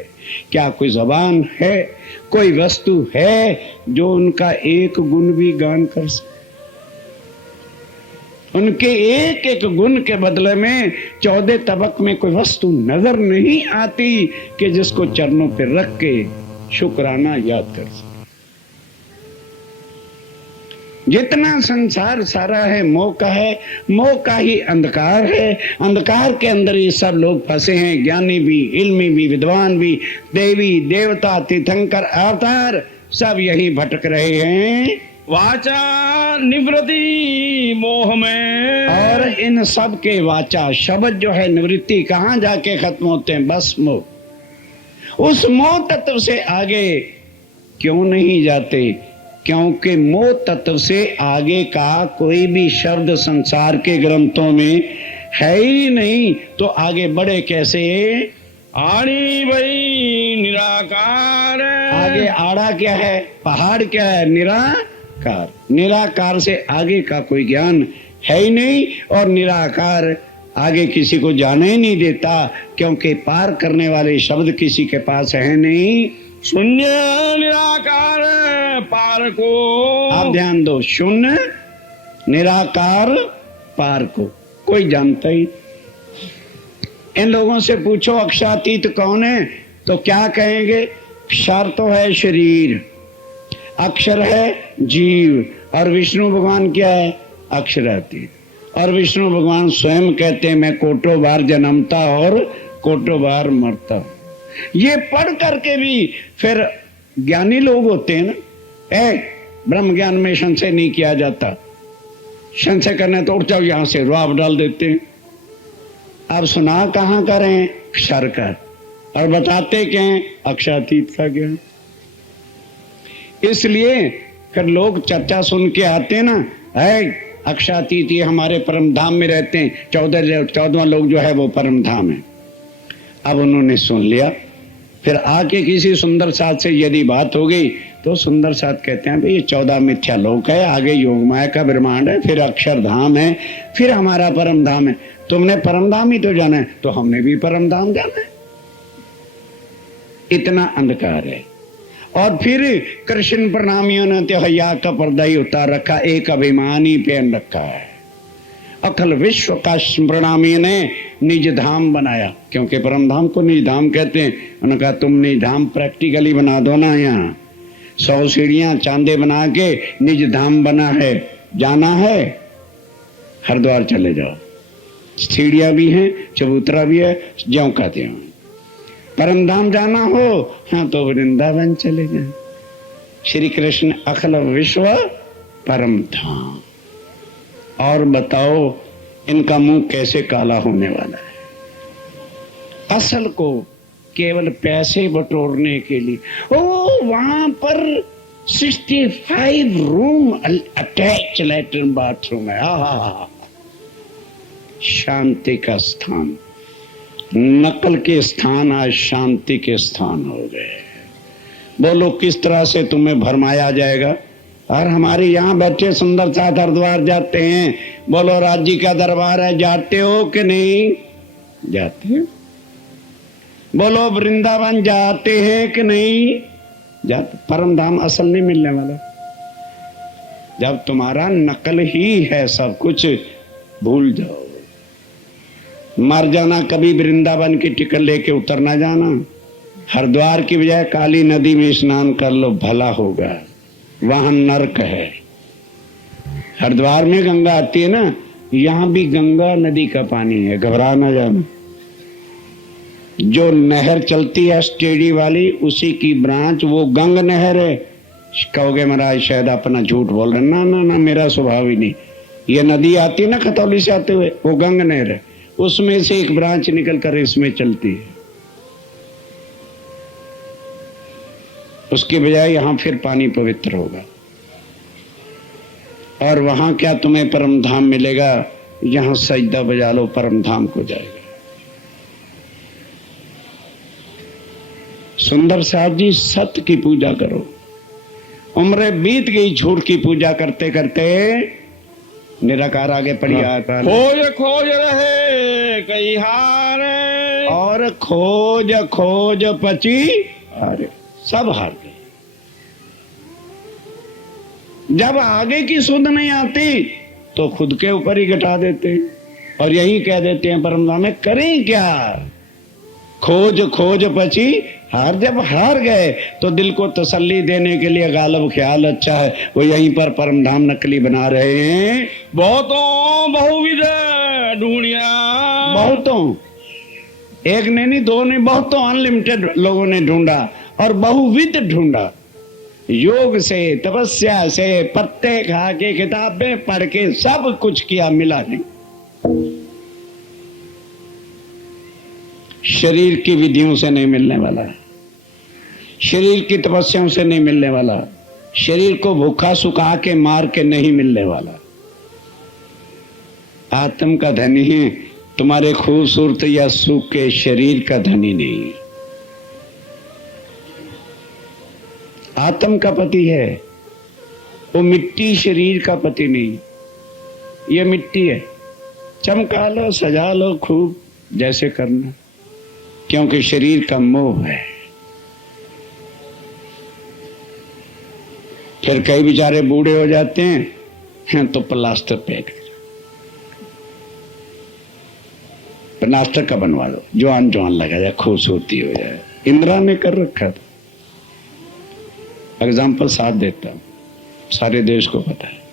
क्या कोई जबान है, कोई वस्तु है जो उनका एक गुण भी गान कर सके? उनके एक एक गुण के बदले में 14 तबक में कोई वस्तु नजर नहीं आती कि जिसको चरणों पर रख के शुक्राना याद कर सके। जितना संसार सारा है मोह का है, मोह का ही अंधकार है। अंधकार के अंदर ये सब लोग फंसे हैं, ज्ञानी भी, इल्मी भी, विद्वान भी, देवी देवता तीर्थंकर अवतार सब यही भटक रहे हैं। वाचा निवृत्ति मोह में, और इन सब के वाचा शब्द जो है निवृत्ति कहाँ जाके खत्म होते हैं? बस मोह। उस मोह तत्व से आगे क्यों नहीं जाते? क्योंकि मोह तत्व से आगे का कोई भी शब्द संसार के ग्रंथों में है ही नहीं, तो आगे बढ़े कैसे? आड़ी भाई निराकार। आगे आड़ा क्या है? पहाड़ क्या है? निराकार। निराकार से आगे का कोई ज्ञान है ही नहीं, और निराकार आगे किसी को जाने ही नहीं देता, क्योंकि पार करने वाले शब्द किसी के पास है नहीं। शून्य निराकार पार को, आप ध्यान दो, शून्य निराकार पार को कोई जानता ही। इन लोगों से पूछो अक्षरातीत कौन है, तो क्या कहेंगे? क्षर तो है शरीर, अक्षर है जीव, और विष्णु भगवान क्या है? अक्षरातीत। और विष्णु भगवान स्वयं कहते हैं मैं कोटों बार जन्मता और कोटों बार मरता हूं। ये पढ़ करके भी फिर ज्ञानी लोग होते हैं ना, ब्रह्म ज्ञान में संशय नहीं किया जाता। संशय करना तो उठ जाओ यहां से, रुआब डाल देते हैं। अब सुना कहां का रहे हैं? क्षर का, और बताते क्या हैं? अक्षरातीत का ज्ञान। इसलिए फिर लोग चर्चा सुन के आते ना, है अक्षातीत हमारे परम धाम में रहते हैं, 14वां लोग जो है वो परम धाम है। अब उन्होंने सुन लिया, फिर आके किसी सुंदर साथ से यदि बात हो गई तो सुंदर साथ कहते हैं भाई ये 14 मिथ्या लोक है, आगे योग माया का ब्रह्मांड है, फिर अक्षरधाम है, फिर हमारा परम धाम है। तुमने परम धाम ही तो जाना है, तो हमने भी परम धाम जाना है। इतना अंधकार है। और फिर कृष्ण प्रणामियों ने तो हया का पर्दा ही उतार रखा, एक अभिमान ही पहन रखा है। अखिल विश्व का प्रणामी ने निज धाम बनाया, क्योंकि परम धाम को निज धाम कहते हैं। उन्होंने कहा तुम निज धाम प्रैक्टिकली बना दो ना, यहाँ 100 सीढ़ियां चांदे बना के निज धाम बना है, जाना है हरिद्वार चले जाओ, सीढ़ियां भी हैं, चबूतरा भी है, ज्यों का त्यों। परम धाम जाना हो हाँ तो वृंदावन चले जाए। श्री कृष्ण अखिल विश्व परम धाम। और बताओ इनका मुंह कैसे काला होने वाला है। असल को केवल पैसे बटोरने के लिए। ओ वहां पर 65 रूम अटैच लैट्रिन बाथरूम है। शांति का स्थान। नकल के स्थान आज शांति के स्थान हो गए। बोलो किस तरह से तुम्हें भरमाया जाएगा। और हमारे यहाँ बैठे सुंदर साथ हरिद्वार जाते हैं, बोलो राज्य का दरबार है, जाते हो कि नहीं जाते? बोलो वृंदावन जाते हैं कि नहीं जाते? परम धाम असल नहीं मिलने वाला। जब तुम्हारा नकल ही है सब कुछ, भूल जाओ। मर जाना, कभी वृंदावन की टिकट लेके उतर ना जाना। हरिद्वार की बजाय काली नदी में स्नान कर लो, भला होगा। वहां नरक है। हरिद्वार में गंगा आती है ना, यहां भी गंगा नदी का पानी है, घबरा ना जाना। जो नहर चलती है स्टेडी वाली, उसी की ब्रांच वो गंग नहर है। कहोगे महाराज शायद अपना झूठ बोल रहे। ना ना ना, मेरा स्वभाव ही नहीं। ये नदी आती है ना खतौली से आते हुए, वो गंग नहर है, उसमें से एक ब्रांच निकल कर इसमें चलती है। उसके बजाय यहां फिर पानी पवित्र होगा। और वहां क्या तुम्हें परम धाम मिलेगा? यहां सजदा बजा लो, परम धाम को जाएगा। सुंदर साहब जी, सत्य की पूजा करो। उम्रें बीत गई झूठ की पूजा करते करते। निराकार आगे पड़ी आता, खोज खोज रहे कई हार, और खोज खोज पची, अरे सब हार गए। जब आगे की सुध नहीं आती तो खुद के ऊपर ही घटा देते और यही कह देते हैं परम धाम में करें क्या। खोज खोज पची हार। जब हार गए तो दिल को तसल्ली देने के लिए गालब ख्याल अच्छा है, वो यहीं पर परम धाम नकली बना रहे हैं। बहुतों बहुविध ढूंढिया, बहुतों, एक ने नहीं, दो ने, बहुतों अनलिमिटेड लोगों ने ढूंढा और बहुविध ढूंढा। योग से, तपस्या से, पत्ते खा के, किताबें पढ़ के सब कुछ किया, मिला नहीं। शरीर की विधियों से नहीं मिलने वाला, शरीर की तपस्याओं से नहीं मिलने वाला, शरीर को भूखा सुखा के मार के नहीं मिलने वाला। आत्म का धनी है, तुम्हारे खूबसूरत या सुख के शरीर का धनी नहीं। आत्म का पति है, वो मिट्टी शरीर का पति नहीं। ये मिट्टी है, चमका लो, सजा लो खूब जैसे करना, क्योंकि शरीर का मोह है। फिर कई बेचारे बूढ़े हो जाते हैं तो प्लास्टर पेट, प्लास्टर का बनवा लो, जवान जवान लगा जाए, खूबसूरती हो जाए। इंदिरा ने कर रखा था। एग्जाम्पल साथ देता हूं, सारे देश को पता है।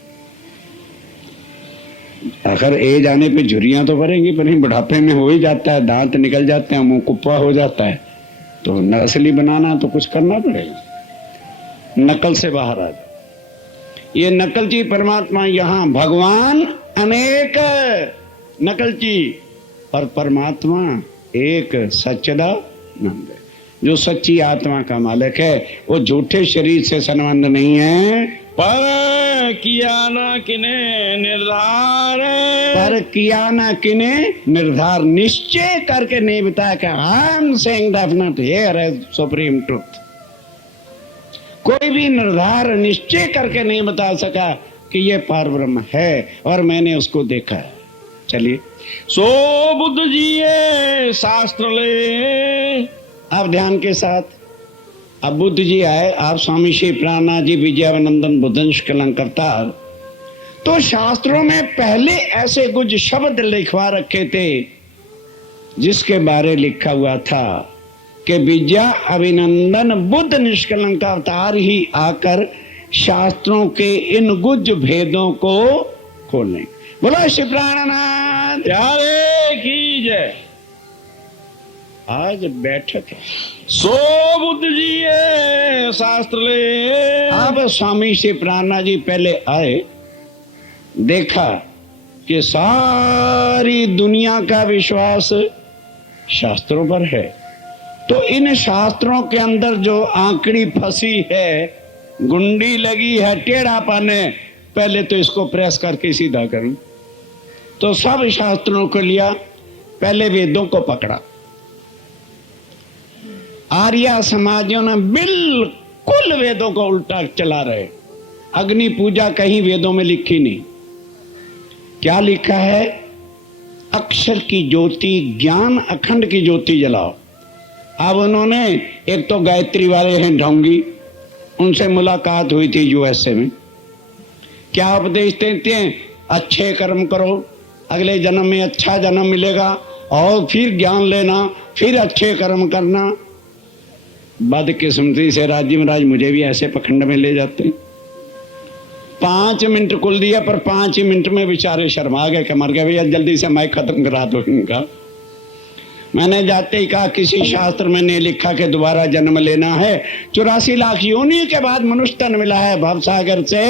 अगर एज आने पे झुर्रियां तो पड़ेंगी, पर बुढ़ापे में हो ही जाता है, दांत निकल जाते हैं, मुंह कुप्पा हो जाता है, तो नस्ली बनाना तो कुछ करना पड़ेगा। नकल से बाहर आ जाओ। ये नकलची परमात्मा, यहाँ भगवान अनेक नकलची और परमात्मा एक, सच्चिदानंद। जो सच्ची आत्मा का मालिक है, वो झूठे शरीर से संबंध नहीं है। पर किया न किने निर्धार, पर किया ना किने निर्धार, निश्चय करके नहीं बताया कि I am saying definite here is supreme truth. कोई भी निर्धार निश्चय करके नहीं बता सका कि ये पार ब्रह्म है और मैंने उसको देखा है। चलिए, सो बुद्ध जी ये शास्त्र ले। आप ध्यान के साथ, अब बुद्ध जी आए, आप स्वामी श्री प्राणनाथ जी विजयानंदन बुद्धंश कलंकर्ता, तो शास्त्रों में पहले ऐसे कुछ शब्द लिखवा रखे थे जिसके बारे लिखा हुआ था कि विजया अभिनंदन बुद्ध निष्कलंक अवतार ही आकर शास्त्रों के इन गुज भेदों को खोलें। बोलो श्री प्राणनाथ प्यारे की जय। आज बैठक है। सो बुद्ध जी ये शास्त्र ले। अब स्वामी श्री प्राणनाथ जी पहले आए, देखा कि सारी दुनिया का विश्वास शास्त्रों पर है, तो इन शास्त्रों के अंदर जो आंकड़ी फंसी है, गुंडी लगी है, टेढ़ापन है, पहले तो इसको प्रेस करके सीधा करूं। तो सब शास्त्रों को लिया, पहले वेदों को पकड़ा। आर्य समाजियों ने बिल्कुल वेदों को उल्टा चला रहे। अग्नि पूजा कहीं वेदों में लिखी नहीं। क्या लिखा है? अक्षर की ज्योति, ज्ञान अखंड की ज्योति जलाओ। अब उन्होंने, एक तो गायत्री वाले हैं ढोंगी, उनसे मुलाकात हुई थी यूएसए में। क्या उपदेश देते हैं? अच्छे कर्म करो, अगले जन्म में अच्छा जन्म मिलेगा, और फिर ज्ञान लेना, फिर अच्छे कर्म करना। बदकिस्मती से राजी महाराज मुझे भी ऐसे पखंड में ले जाते। 5 मिनट कुल दिया, पर 5 ही मिनट में बेचारे शर्मा गए कि मर गए भैया, जल्दी से माइक खत्म करा दो इनका। मैंने जाते ही कहा, किसी शास्त्र में नहीं लिखा कि दोबारा जन्म लेना है। 84 लाख योनि के बाद मनुष्य तन मिला है भवसागर से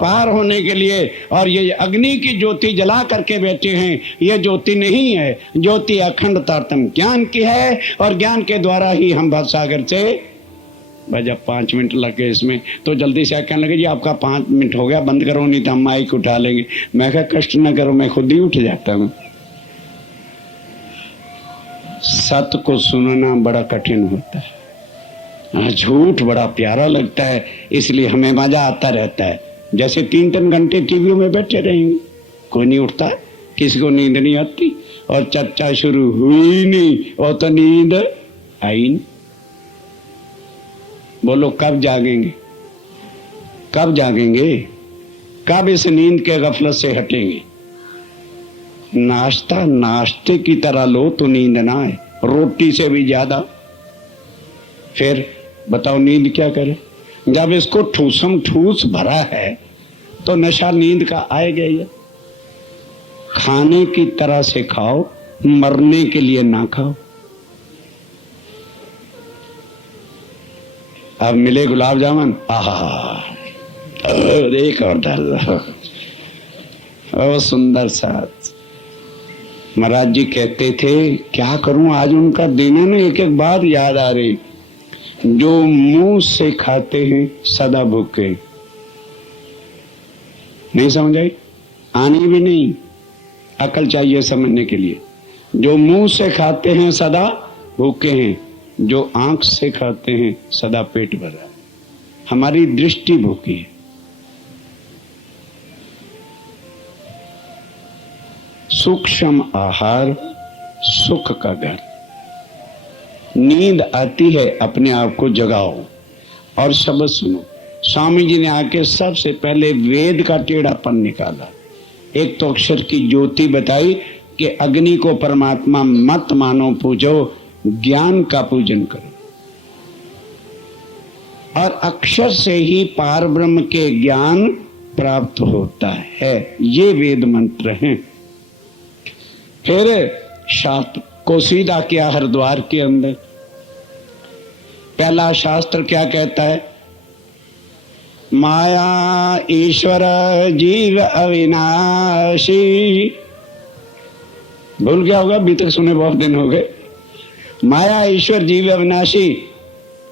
पार होने के लिए, और ये अग्नि की ज्योति जला करके बैठे हैं। ये ज्योति नहीं है, ज्योति अखंड तारतम ज्ञान की है, और ज्ञान के द्वारा ही हम भवसागर से। भाई जब 5 मिनट लग गए इसमें, तो जल्दी से कहने लगे जी आपका 5 मिनट हो गया, बंद करो नहीं तो हम माइक उठा लेंगे। मैं कहा कष्ट न करो, मैं खुद ही उठ जाता हूँ। सत्य को सुनना बड़ा कठिन होता है, झूठ बड़ा प्यारा लगता है, इसलिए हमें मजा आता रहता है। जैसे 3-3 घंटे टीवियों में बैठे रहेंगे, कोई नहीं उठता, किसी को नींद नहीं आती, और चर्चा शुरू हुई नहीं और तो नींद आई नहीं। बोलो कब जागेंगे? कब जागेंगे? कब इस नींद के गफलत से हटेंगे? नाश्ता नाश्ते की तरह लो तो नींद ना आए, रोटी से भी ज्यादा। फिर बताओ नींद क्या करे? जब इसको ठूसम ठूस भरा है तो नशा नींद का आएगा ही। खाने की तरह से खाओ, मरने के लिए ना खाओ। अब मिले गुलाब जामुन, आहा एक और डाल, ओ सुंदर साथ। महाराज जी कहते थे, क्या करूं आज उनका दिन है ना, एक एक बात याद आ रही। जो मुंह से खाते हैं सदा भूखे। नहीं समझ आई? आनी भी नहीं, अकल चाहिए समझने के लिए। जो मुंह से खाते हैं सदा भूखे हैं, जो आंख से खाते हैं सदा पेट भरा। हमारी दृष्टि भूखी है। सूक्ष्म आहार सुख का घर। नींद आती है, अपने आप को जगाओ और शब्द सुनो। स्वामी जी ने आके सबसे पहले वेद का टेढ़ापन निकाला। एक तो अक्षर की ज्योति बताई कि अग्नि को परमात्मा मत मानो, पूजो, ज्ञान का पूजन करो। और अक्षर से ही पार ब्रह्म के ज्ञान प्राप्त होता है, ये वेद मंत्र हैं। फिर शास्त्र को सीधा किया हरिद्वार के अंदर। पहला शास्त्र क्या कहता है? माया ईश्वर जीव अविनाशी। भूल गया होगा, अभी तक सुने बहुत दिन हो गए। माया ईश्वर जीव अविनाशी,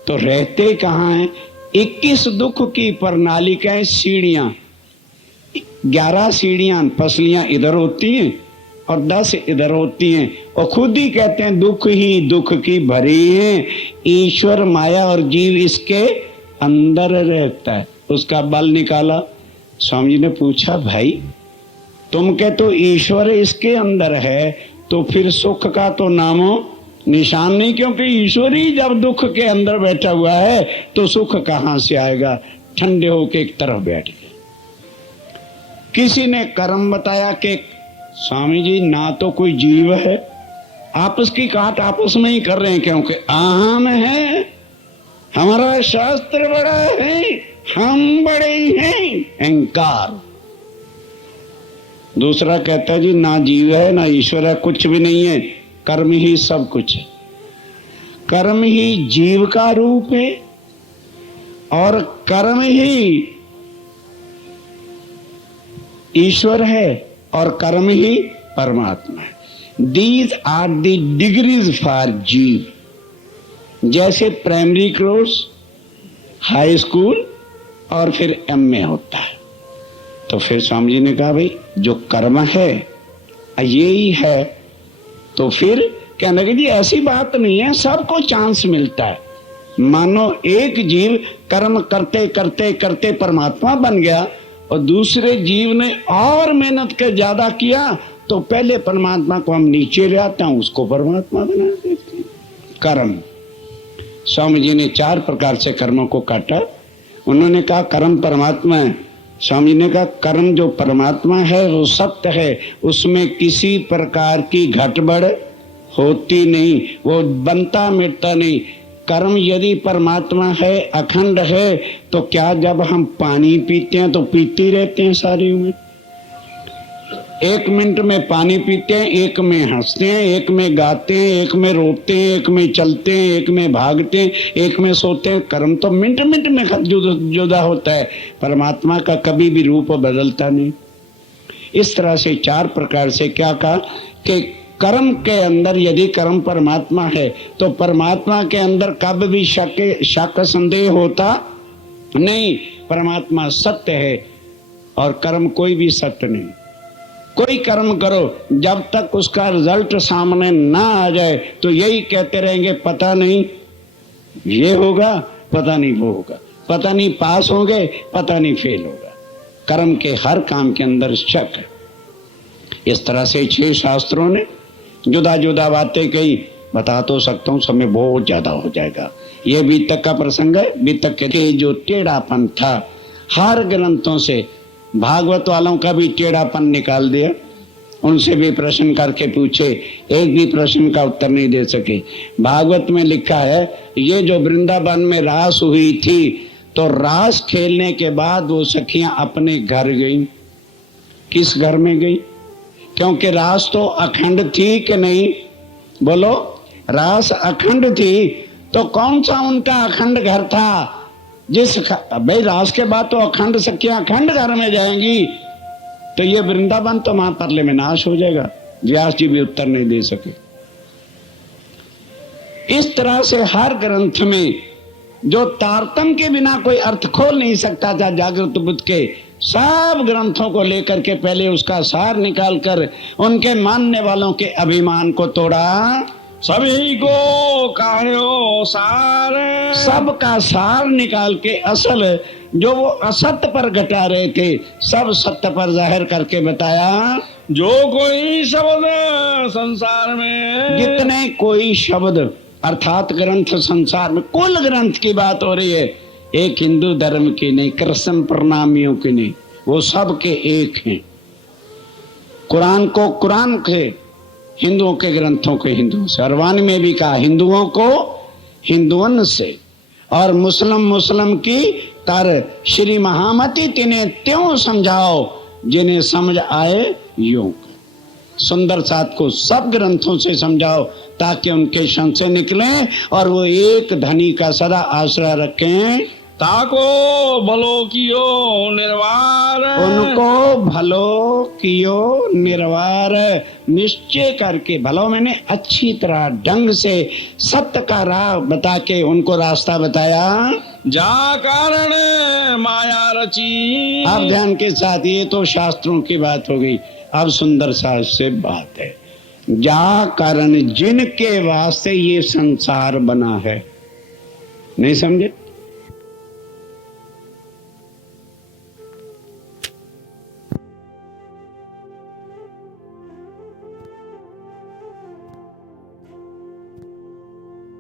तो रहते कहाँ हैं? 21 दुख की प्रणालिकाएं, सीढ़ियां, 11 सीढ़ियां पसलियां इधर होती हैं और 10 इधर होती हैं, और खुद ही कहते हैं दुख ही दुख की भरी है, ईश्वर माया और जीव इसके अंदर रहता है। उसका बल निकाला। स्वामी जी ने पूछा, भाई तुम कहते तो ईश्वर इसके अंदर है, तो फिर सुख का तो नामो निशान नहीं, क्योंकि ईश्वर ही जब दुख के अंदर बैठा हुआ है तो सुख कहां से आएगा? ठंडे होके एक तरफ बैठ गए। किसी ने कर्म बताया कि स्वामी जी ना तो कोई जीव है, आपस की काट आपस में ही कर रहे हैं, क्योंकि अहम है, हमारा शास्त्र बड़ा है, हम बड़े हैं, अहंकार। दूसरा कहता है जी ना जीव है ना ईश्वर है, कुछ भी नहीं है, कर्म ही सब कुछ है। कर्म ही जीव का रूप है और कर्म ही ईश्वर है और कर्म ही परमात्मा है। These are the degrees for जीव। जैसे प्राइमरी कोर्स, हाई स्कूल और फिर एमए होता है। तो फिर स्वामी जी ने कहा, भाई जो कर्म है यही है, तो फिर कहने लगे जी ऐसी बात नहीं है, सबको चांस मिलता है। मानो एक जीव कर्म करते करते करते परमात्मा बन गया और दूसरे जीव ने और मेहनत कर ज्यादा किया, तो पहले परमात्मा को हम नीचे ले आते हैं, उसको परमात्मा बना देते हैं। कर्म, स्वामी जी ने 4 प्रकार से कर्मों को काटा। उन्होंने कहा कर्म परमात्मा है। स्वामी ने कहा कर्म जो परमात्मा है वो सत्य है, उसमें किसी प्रकार की घटबड़ होती नहीं, वो बनता मिटता नहीं। कर्म यदि परमात्मा है, अखंड है, तो क्या जब हम पानी पीते हैं तो पीते रहते हैं सारी उम्र? 1 मिनट में पानी पीते हैं, 1 में हंसते हैं, 1 में गाते हैं, 1 में रोते हैं, 1 में चलते हैं, 1 में भागते हैं, 1 में सोते हैं। कर्म तो मिनट मिनट में जुदा होता है, परमात्मा का कभी भी रूप बदलता नहीं। इस तरह से 4 प्रकार से क्या कहा कि कर्म के अंदर यदि कर्म परमात्मा है तो परमात्मा के अंदर कब भी शक संदेह होता नहीं। परमात्मा सत्य है और कर्म कोई भी सत्य नहीं। कोई कर्म करो, जब तक उसका रिजल्ट सामने ना आ जाए तो यही कहते रहेंगे पता नहीं ये होगा, पता नहीं वो होगा, पता नहीं पास होंगे, पता नहीं फेल होगा। कर्म के हर काम के अंदर शक है। इस तरह से 6 शास्त्रों ने जुदा जुदा बातें कही। बता तो सकता हूँ, समय बहुत ज्यादा हो जाएगा। ये बीतक का प्रसंग है। बीतक के जो टेढ़ापन था हर ग्रंथों से, भागवत वालों का भी टेढ़ापन निकाल दिया। उनसे भी प्रश्न करके पूछे, एक भी प्रश्न का उत्तर नहीं दे सके। भागवत में लिखा है ये जो वृंदावन में रास हुई थी, तो रास खेलने के बाद वो सखियां अपने घर गई। किस घर में गई? क्योंकि रास तो अखंड थी कि नहीं? बोलो, रास अखंड थी, तो कौन सा उनका अखंड घर था? भाई रास के बाद तो अखंड सखियां अखंड घर में जाएंगी, तो ये वृंदावन तो महापरले में नाश हो जाएगा। व्यास जी भी उत्तर नहीं दे सके। इस तरह से हर ग्रंथ में जो तारतम्य के बिना कोई अर्थ खोल नहीं सकता था, जागृत बुद्ध के सब ग्रंथों को लेकर के पहले उसका सार निकाल कर उनके मानने वालों के अभिमान को तोड़ा। सभी को काढ़ो सार, सबका सार निकाल के असल जो वो असत्य पर घटा रहे थे, सब सत्य पर जाहिर करके बताया। जो कोई शब्द संसार में, जितने कोई शब्द अर्थात ग्रंथ संसार में, कुल ग्रंथ की बात हो रही है, एक हिंदू धर्म की नहीं, कृष्ण प्रणामियों की नहीं, वो सब के एक हैं। कुरान को कुरान से, हिंदुओं के ग्रंथों के हिंदुओं से, अरवान में भी कहा हिंदुओं को हिंदुओं से, और मुस्लिम की तर श्री महामती तिन्हें त्यों समझाओ जिन्हें समझ आए यूं। सुंदर साथ को सब ग्रंथों से समझाओ ताकि उनके संशय निकले और वो एक धनी का सदा आश्रय रखें ताको भलो कियो निर्वार। उनको भलो कियो निर्वार, निश्चय करके, भलो मैंने अच्छी तरह ढंग से सत्य का राह बता के उनको रास्ता बताया। जा कारण माया रची। अब ध्यान के साथ, ये तो शास्त्रों की बात हो गई, अब सुंदर सा से बात है। जा कारण, जिनके वास्ते ये संसार बना है, नहीं समझे?